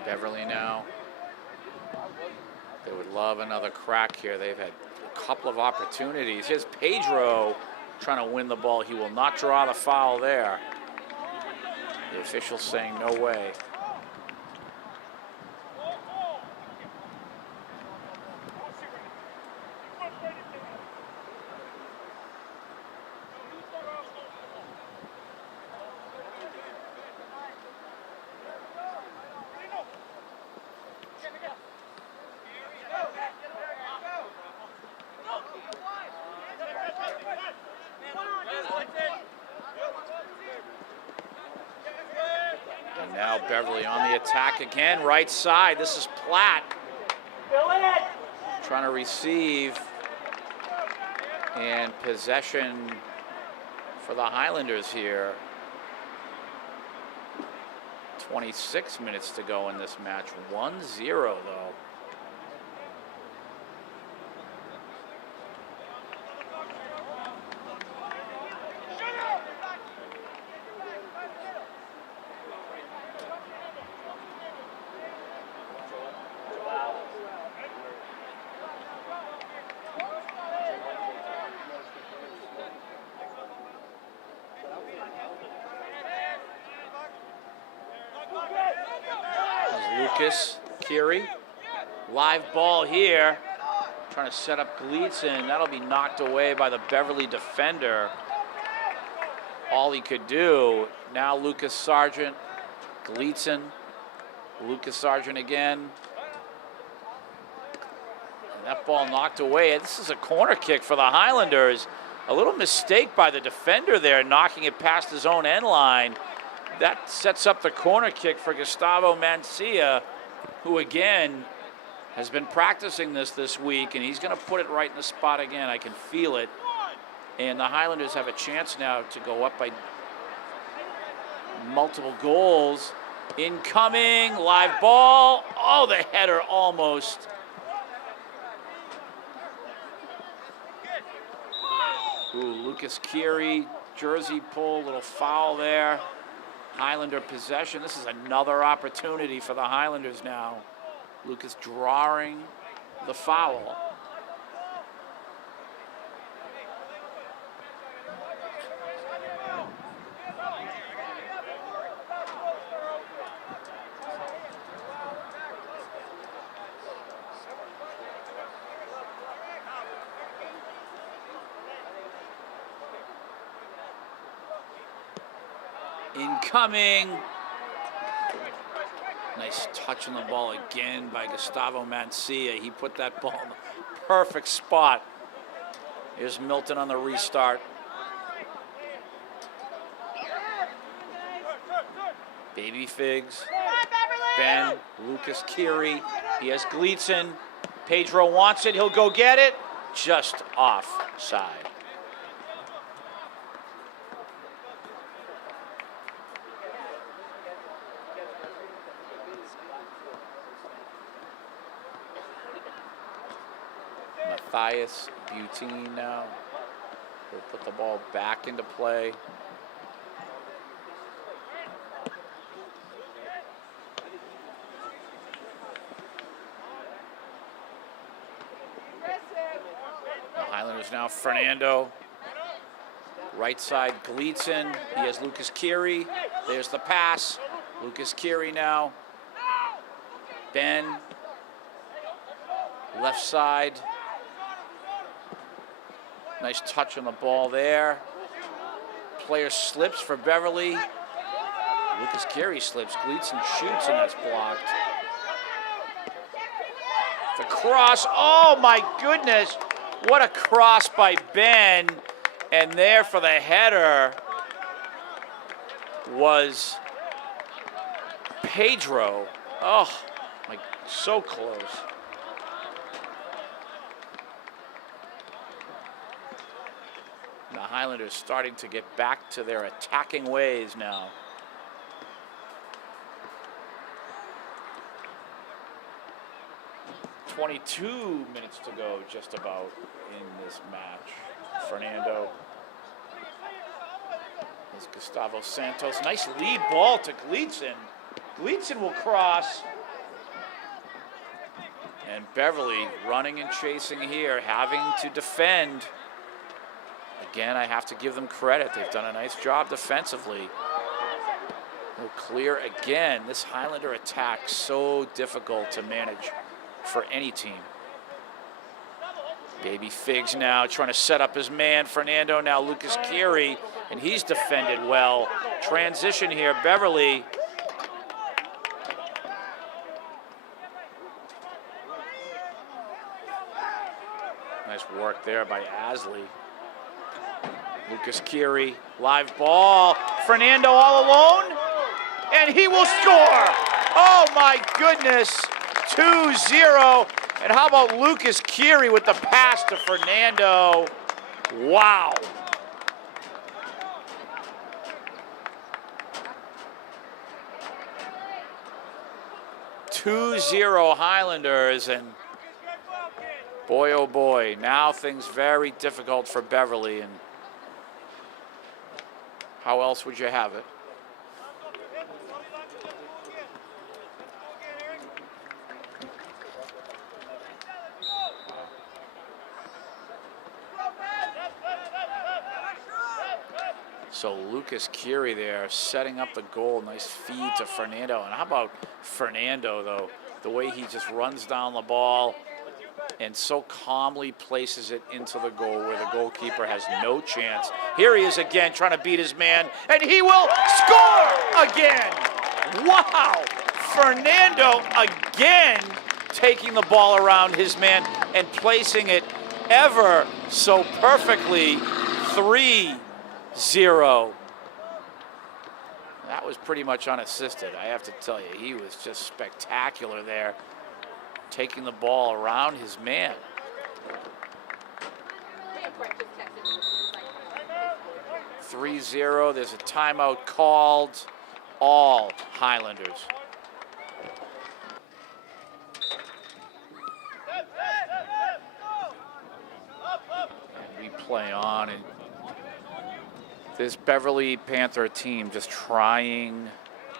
Beverly now. They would love another crack here. They've had a couple of opportunities. Here's Pedro trying to win the ball. He will not draw the foul there. The official saying no way. And now Beverly on the attack again, right side. This is Platt trying to receive, and possession for the Highlanders here. 26 minutes to go in this match. 1-0 though. Lucas Kiri, live ball here, trying to set up Gleason. That'll be knocked away by the Beverly defender. All he could do. Now Lucas Sargent, Gleason, Lucas Sargent again. And that ball knocked away. This is a corner kick for the Highlanders. A little mistake by the defender there, knocking it past his own end line. That sets up the corner kick for Gustavo Mancia, who again has been practicing this week, and he's going to put it right in the spot again. I can feel it. And the Highlanders have a chance now to go up by multiple goals. Incoming, live ball. Oh, the header almost. Ooh, Lucas Kiri, jersey pull, little foul there. Highlander possession. This is another opportunity for the Highlanders now. Lucas drawing the foul. Incoming. Nice touch on the ball again by Gustavo Mancia. He put that ball in the perfect spot. Here's Milton on the restart. Baby Figs. Ben, Lucas Keary. He has Gleason. Pedro wants it. He'll go get it. Just offside. Matthias Butine now will put the ball back into play. The Highlanders now, Fernando. Right side, Gleason. He has Lucas Keary. There's the pass. Lucas Keary now. Ben. Left side. Nice touch on the ball there. Player slips for Beverly. Lucas Keary slips. Gleason shoots and that's blocked. The cross. Oh my goodness. What a cross by Ben. And there for the header was Pedro. Oh, my, so close. The Highlanders starting to get back to their attacking ways now. .22 minutes to go just about in this match. Fernando. There's Gustavo Santos. Nice lead ball to Gleason. Gleason will cross. And Beverly running and chasing here, having to defend. Again, I have to give them credit. They've done a nice job defensively. They'll clear again. This Highlander attack so difficult to manage for any team. Baby Figs now trying to set up his man. Fernando now Lucas Keary, and he's defended well. Transition here, Beverly. Nice work there by Asley. Lucas Keary, live ball. Fernando all alone, and he will score. Oh my goodness, 2-0. And how about Lucas Keary with the pass to Fernando? Wow. (2-0) Highlanders, and boy, oh boy, now things very difficult for Beverly. And how else would you have it? So Lucas Keary there setting up the goal. Nice feed to Fernando. And how about Fernando, though? The way he just runs down the ball and so calmly places it into the goal where the goalkeeper has no chance. Here he is again trying to beat his man, and he will score again. Wow. Fernando again taking the ball around his man and placing it ever so perfectly. 3-0. That was pretty much unassisted, I have to tell you. He was just spectacular there, taking the ball around his man. (3-0). There's a timeout called. All Highlanders. And we play on, and this Beverly Panther team just trying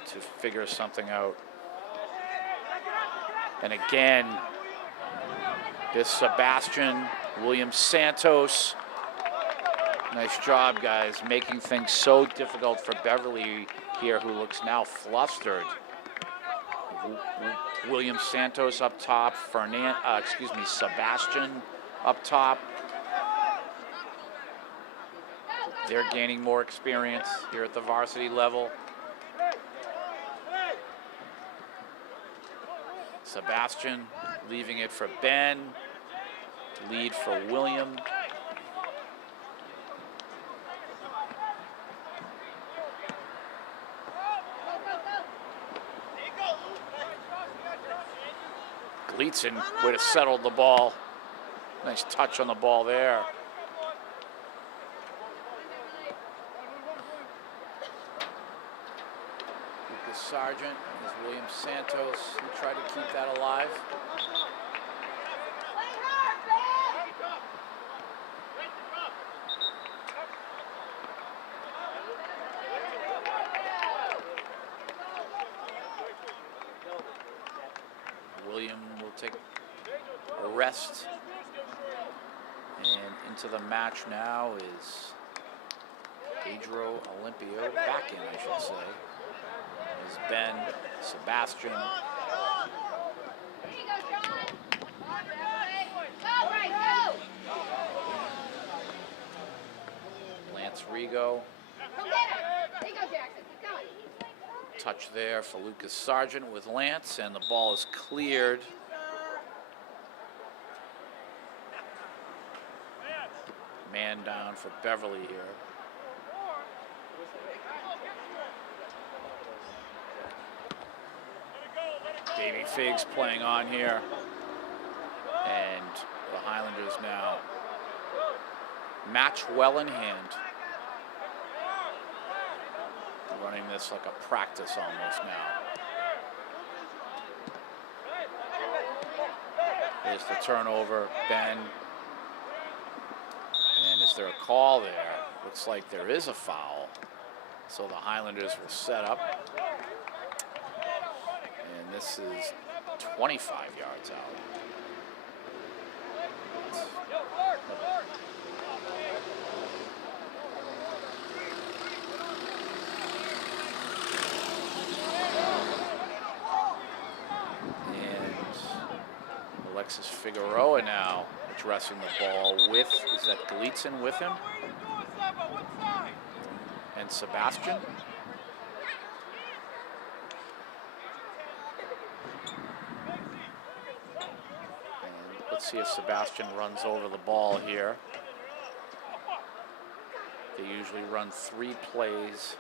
to figure something out. And again, this Sebastian William Santos. Nice job, guys, making things so difficult for Beverly here, who looks now flustered. William Santos up top, Sebastian up top. They're gaining more experience here at the varsity level. Sebastian leaving it for Ben. Lead for William. Gleason would have settled the ball. Nice touch on the ball there. Lucas Sargent is William Santos. He tried to keep that alive. William will take a rest. And into the match now is Pedro Olimpio, back in I should say, is Ben, Sebastian. Lance Rigo. Touch there for Lucas Sargent with Lance, and the ball is cleared. Man down for Beverly here. Baby Figs playing on here. And the Highlanders now match well in hand. Running this like a practice almost now. There's the turnover, Ben. And is there a call there? Looks like there is a foul. So the Highlanders will set up. And this is 25 yards out. Alexis Figueroa now addressing the ball with, is that Gleason with him? And Sebastian. And let's see if Sebastian runs over the ball here. They usually run 3 plays.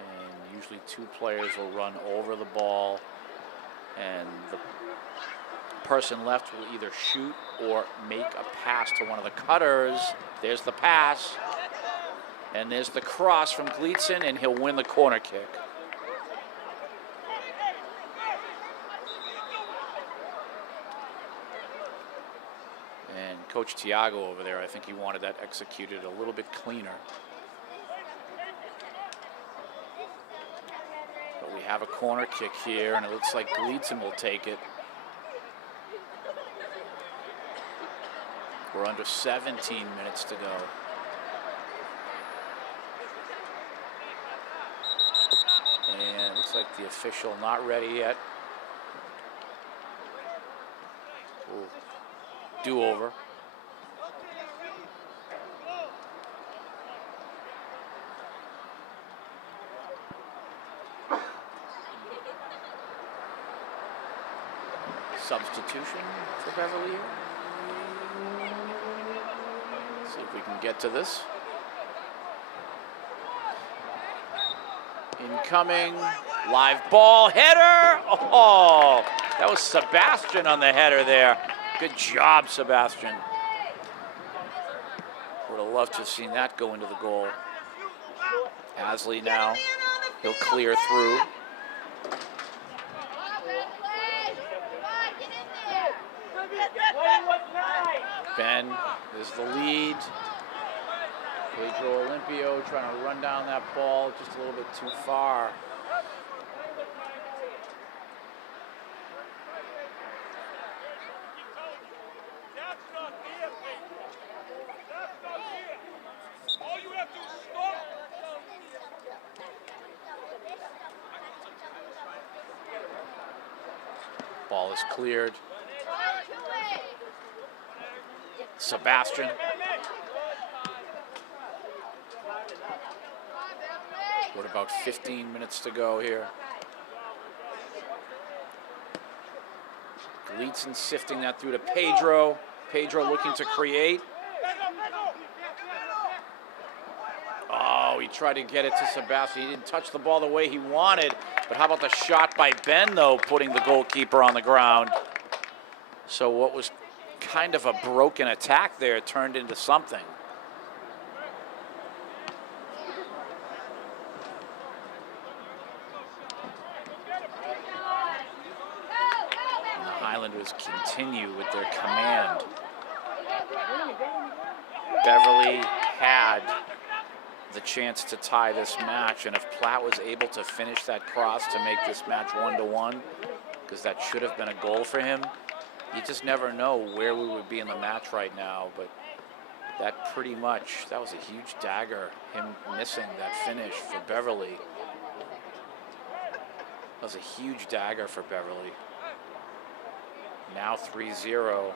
And usually 2 players will run over the ball. And the person left will either shoot or make a pass to one of the cutters. There's the pass. And there's the cross from Gleason, and he'll win the corner kick. And Coach Tiago over there, I think he wanted that executed a little bit cleaner. We have a corner kick here, and it looks like Gleason will take it. We're under 17 minutes to go. And it looks like the official not ready yet. Ooh. Do-over. Substitution for Beverly here. See if we can get to this. Incoming, live ball, header! Oh, that was Sebastian on the header there. Good job, Sebastian. Would have loved to have seen that go into the goal. Hasley now, he'll clear through. Ben is the lead. Pedro Olimpio trying to run down that ball just a little bit too far. Ball is cleared. Sebastian. What about 15 minutes to go here? Gleason sifting that through to Pedro. Pedro looking to create. Oh, he tried to get it to Sebastian. He didn't touch the ball the way he wanted. But how about the shot by Ben, though, putting the goalkeeper on the ground? So what was kind of a broken attack there turned into something. And the Highlanders continue with their command. Beverly had the chance to tie this match, and if Platt was able to finish that cross to make this match 1-1, because that should have been a goal for him, you just never know where we would be in the match right now. But that pretty much, that was a huge dagger, him missing that finish for Beverly. That was a huge dagger for Beverly. Now 3-0.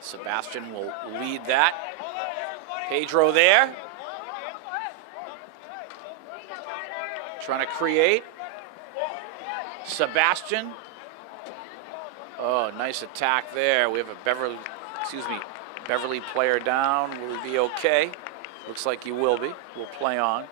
Sebastian will lead that. Pedro there. Trying to create. Sebastian. Oh, nice attack there. We have a Beverly player down. Will he be okay? Looks like he will be. We'll play on.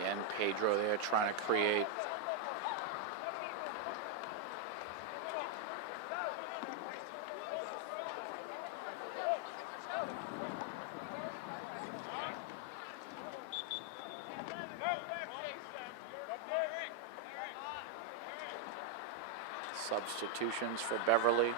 Again, Pedro there trying to create. Substitutions for Beverly.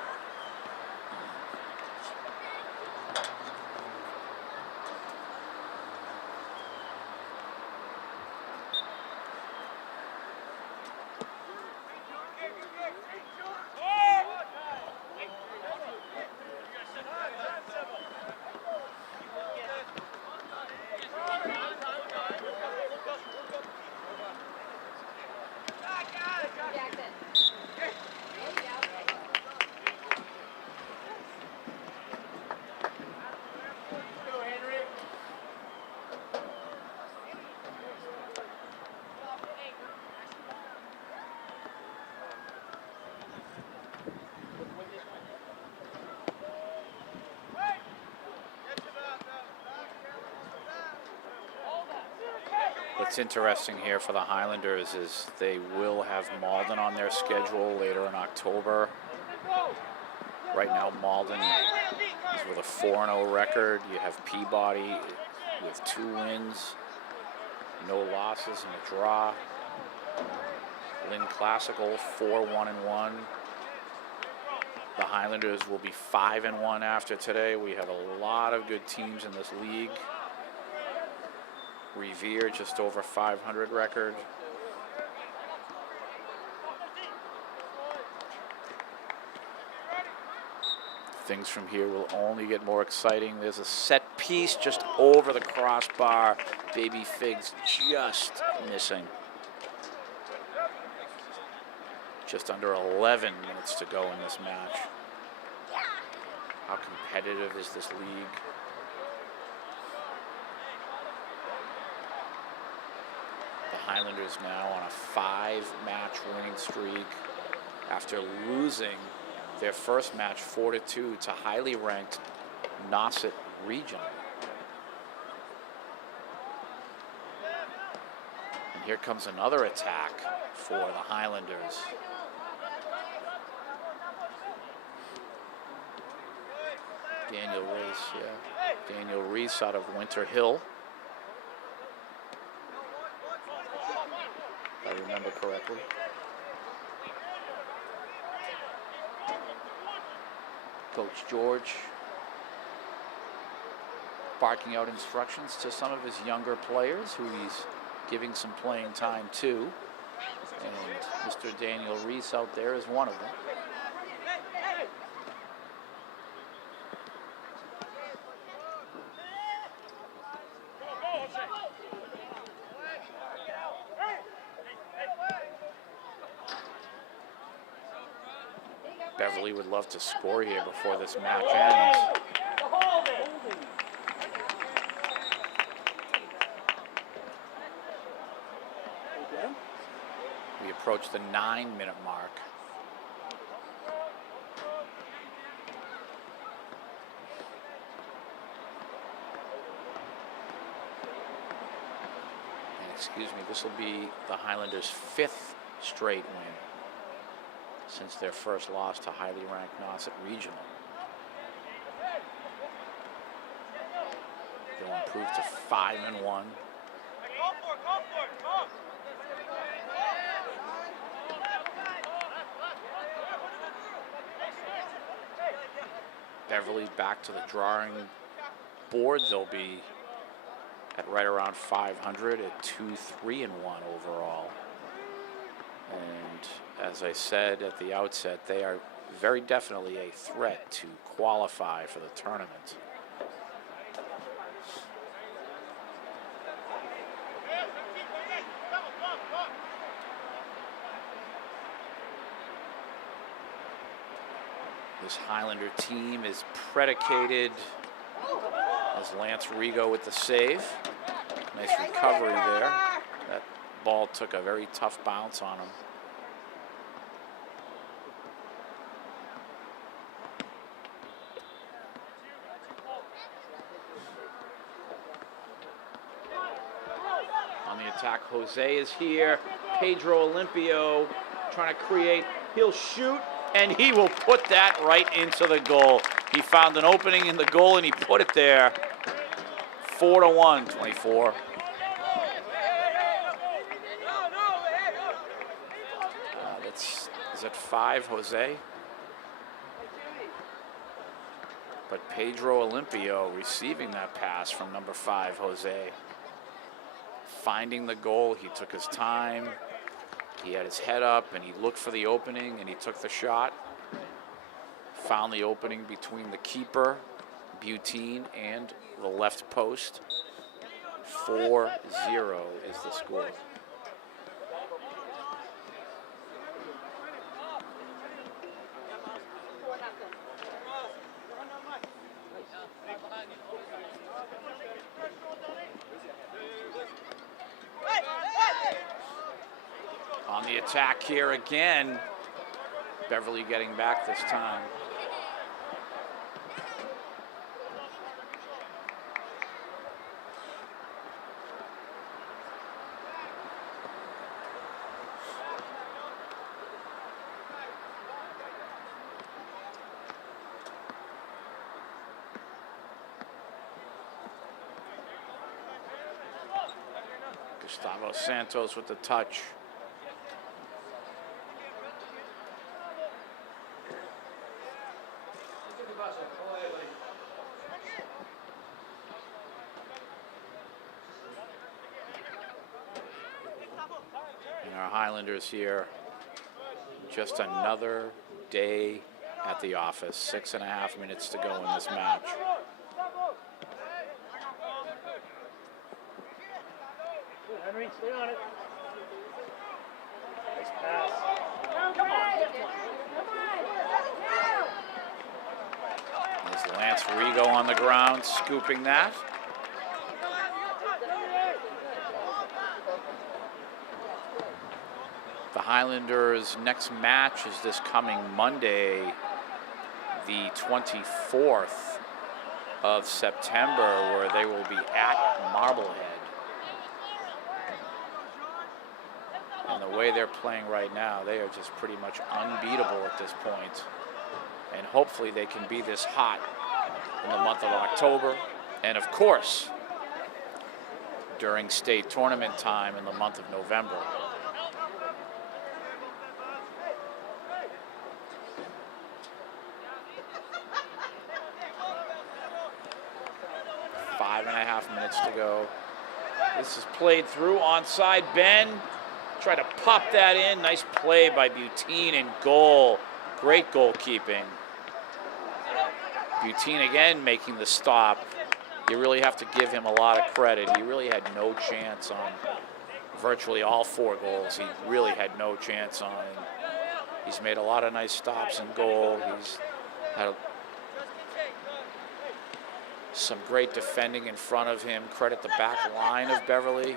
What's interesting here for the Highlanders is they will have Malden on their schedule later in October. Right now, Malden is with a 4-0 record. You have Peabody with 2 wins, no losses, and a draw. Lynn Classical 4-1-1. The Highlanders will be 5-1 after today. We have a lot of good teams in this league. Revere just over 500 record. Things from here will only get more exciting. There's a set piece just over the crossbar. Baby Figs just missing. Just under 11 minutes to go in this match. How competitive is this league? The Highlanders now on a 5-match winning streak after losing their first match 4-2 to highly ranked Nauset Region. And here comes another attack for the Highlanders. Daniel Reese, yeah. Daniel Reese out of Winter Hill. If I remember correctly. Coach George barking out instructions to some of his younger players who he's giving some playing time to. And Mr. Daniel Reese out there is one of them. Beverly would love to score here before this match ends. We approach the 9-minute mark. And excuse me, this will be the Highlanders' 5th straight win since their first loss to highly ranked Nauset Regional. They'll improve to 5-1. Beverly back to the drawing board. They'll be at right around 500 at 2-3-1 overall. And as I said at the outset, they are very definitely a threat to qualify for the tournament. This Highlander team is predicated, as Lance Rigo with the save. Nice recovery there. That ball took a very tough bounce on him. On the attack, Jose is here. Pedro Olimpio trying to create. He'll shoot. And he will put that right into the goal. He found an opening in the goal and he put it there. 4-1, 24. Is it 5, Jose? But Pedro Olimpio receiving that pass from number 5, Jose. Finding the goal, he took his time. He had his head up and he looked for the opening and he took the shot. Found the opening between the keeper, Butine, and the left post. 4-0 is the score. On the attack here again, Beverly getting back this time. Gustavo Santos with the touch. And our Highlanders here, just another day at the office. 6.5 minutes to go in this match. Henry, stay on it. Nice pass. There's Lance Rigo on the ground, scooping that. The Highlanders' next match is this coming Monday, the 24th of September, where they will be at Marblehead. And the way they're playing right now, they are just pretty much unbeatable at this point. And hopefully they can be this hot in the month of October, and of course, during state tournament time in the month of November. Five and a half minutes to go. This is played through, onside. Ben tried to pop that in. Nice play by Butine in goal. Great goalkeeping. Butine again making the stop. You really have to give him a lot of credit. He really had no chance on virtually all 4 goals. He really had no chance on. He's made a lot of nice stops in goal. He's had some great defending in front of him. Credit the back line of Beverly.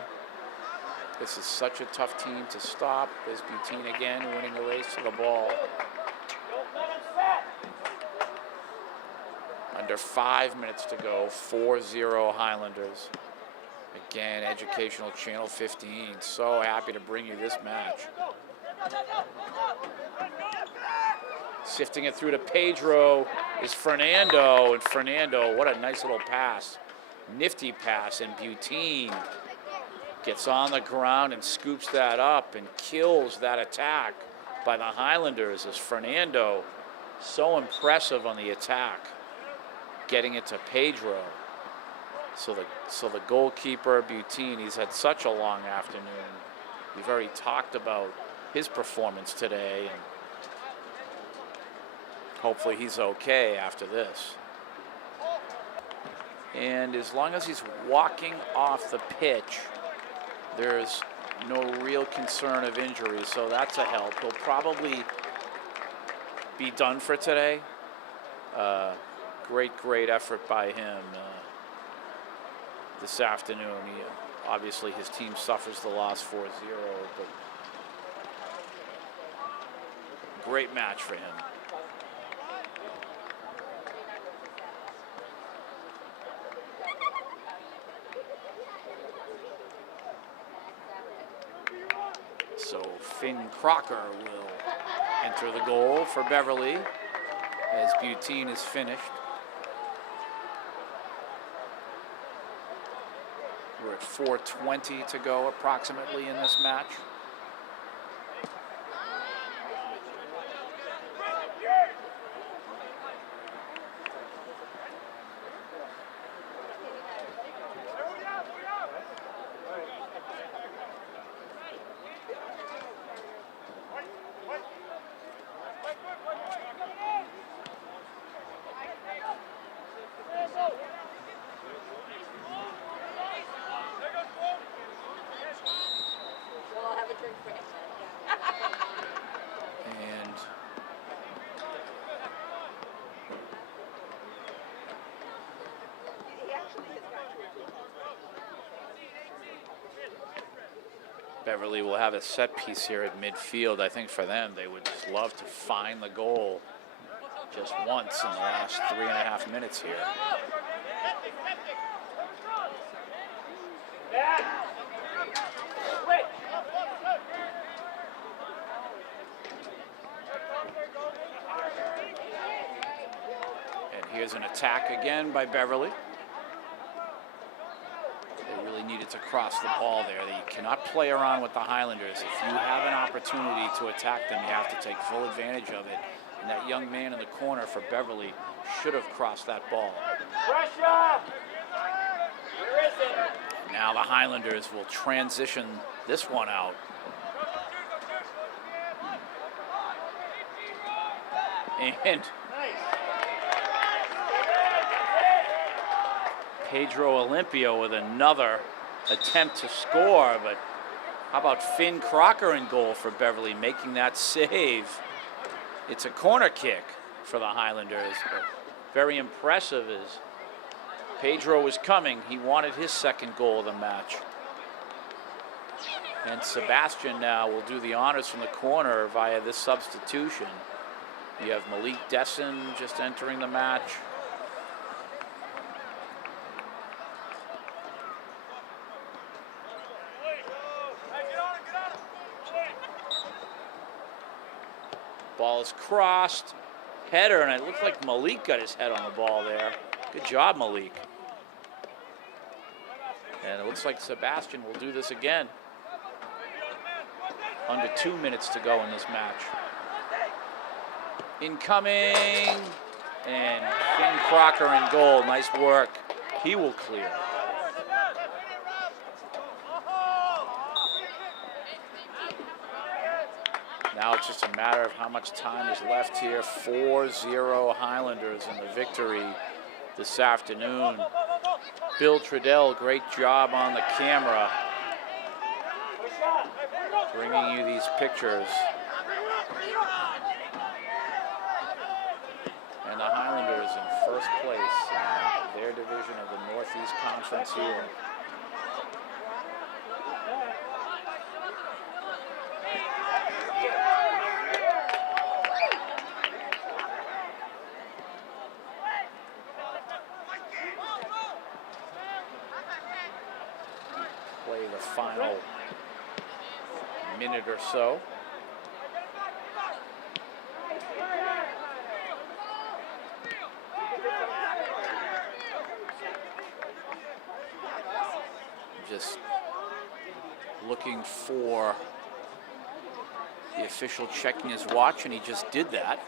This is such a tough team to stop. There's Butine again winning the race to the ball. Under 5 minutes to go, 4-0 Highlanders. Again, Educational Channel 15. So happy to bring you this match. Sifting it through to Pedro is Fernando, and Fernando, what a nice little pass. Nifty pass, and Butine gets on the ground and scoops that up and kills that attack by the Highlanders as Fernando, so impressive on the attack, getting it to Pedro. So the goalkeeper, Butine, he's had such a long afternoon. We've already talked about his performance today, and hopefully he's okay after this. And as long as he's walking off the pitch, there's no real concern of injury, so that's a help. He'll probably be done for today. Great effort by him this afternoon. Obviously his team suffers the loss 4-0, but great match for him. So Finn Crocker will enter the goal for Beverly as Butine is finished. We're at 4:20 to go approximately in this match. And Beverly will have a set piece here at midfield. I think for them, they would just love to find the goal just once in the last 3.5 minutes here. And here's an attack again by Beverly. They really needed to cross the ball there. You cannot play around with the Highlanders. If you have an opportunity to attack them, you have to take full advantage of it. And that young man in the corner for Beverly should have crossed that ball. Pressure! Where is it? Now the Highlanders will transition this one out. And Pedro Olimpio with another attempt to score, but how about Finn Crocker in goal for Beverly, making that save? It's a corner kick for the Highlanders, but very impressive as Pedro was coming. He wanted his second goal of the match. And Sebastian now will do the honors from the corner via this substitution. You have Malik Desson just entering the match. Ball is crossed, header, and it looked like Malik got his head on the ball there. Good job, Malik. And it looks like Sebastian will do this again. Under 2 minutes to go in this match. Incoming, and Finn Crocker in goal. Nice work. He will clear. Now it's just a matter of how much time is left here. 4-0 Highlanders in the victory this afternoon. Bill Trudell, great job on the camera, bringing you these pictures. And the Highlanders in first place in their division of the Northeast Conference here. Play the final minute or so. Just looking for the official checking his watch, and he just did that.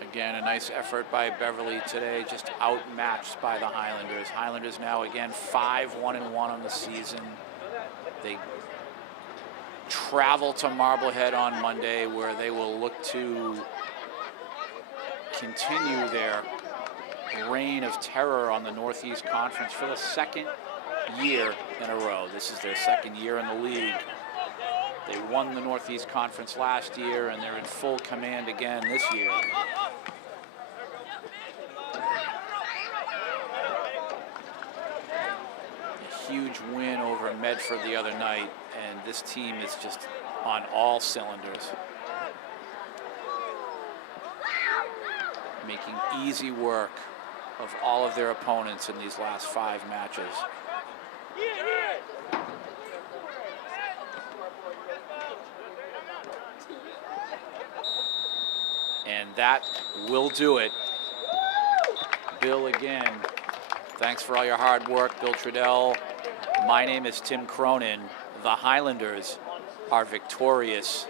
Again, a nice effort by Beverly today, just outmatched by the Highlanders. Highlanders now again 5-1-1 on the season. They travel to Marblehead on Monday, where they will look to continue their reign of terror on the Northeast Conference for the second year in a row. This is their second year in the league. They won the Northeast Conference last year, and they're in full command again this year. A huge win over Medford the other night, and this team is just on all cylinders, making easy work of all of their opponents in these last 5 matches. And that will do it. Bill, again, thanks for all your hard work, Bill Trudell. My name is Tim Cronin. The Highlanders are victorious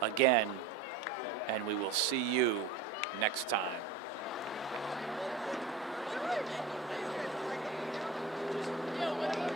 again, and we will see you next time. Yeah,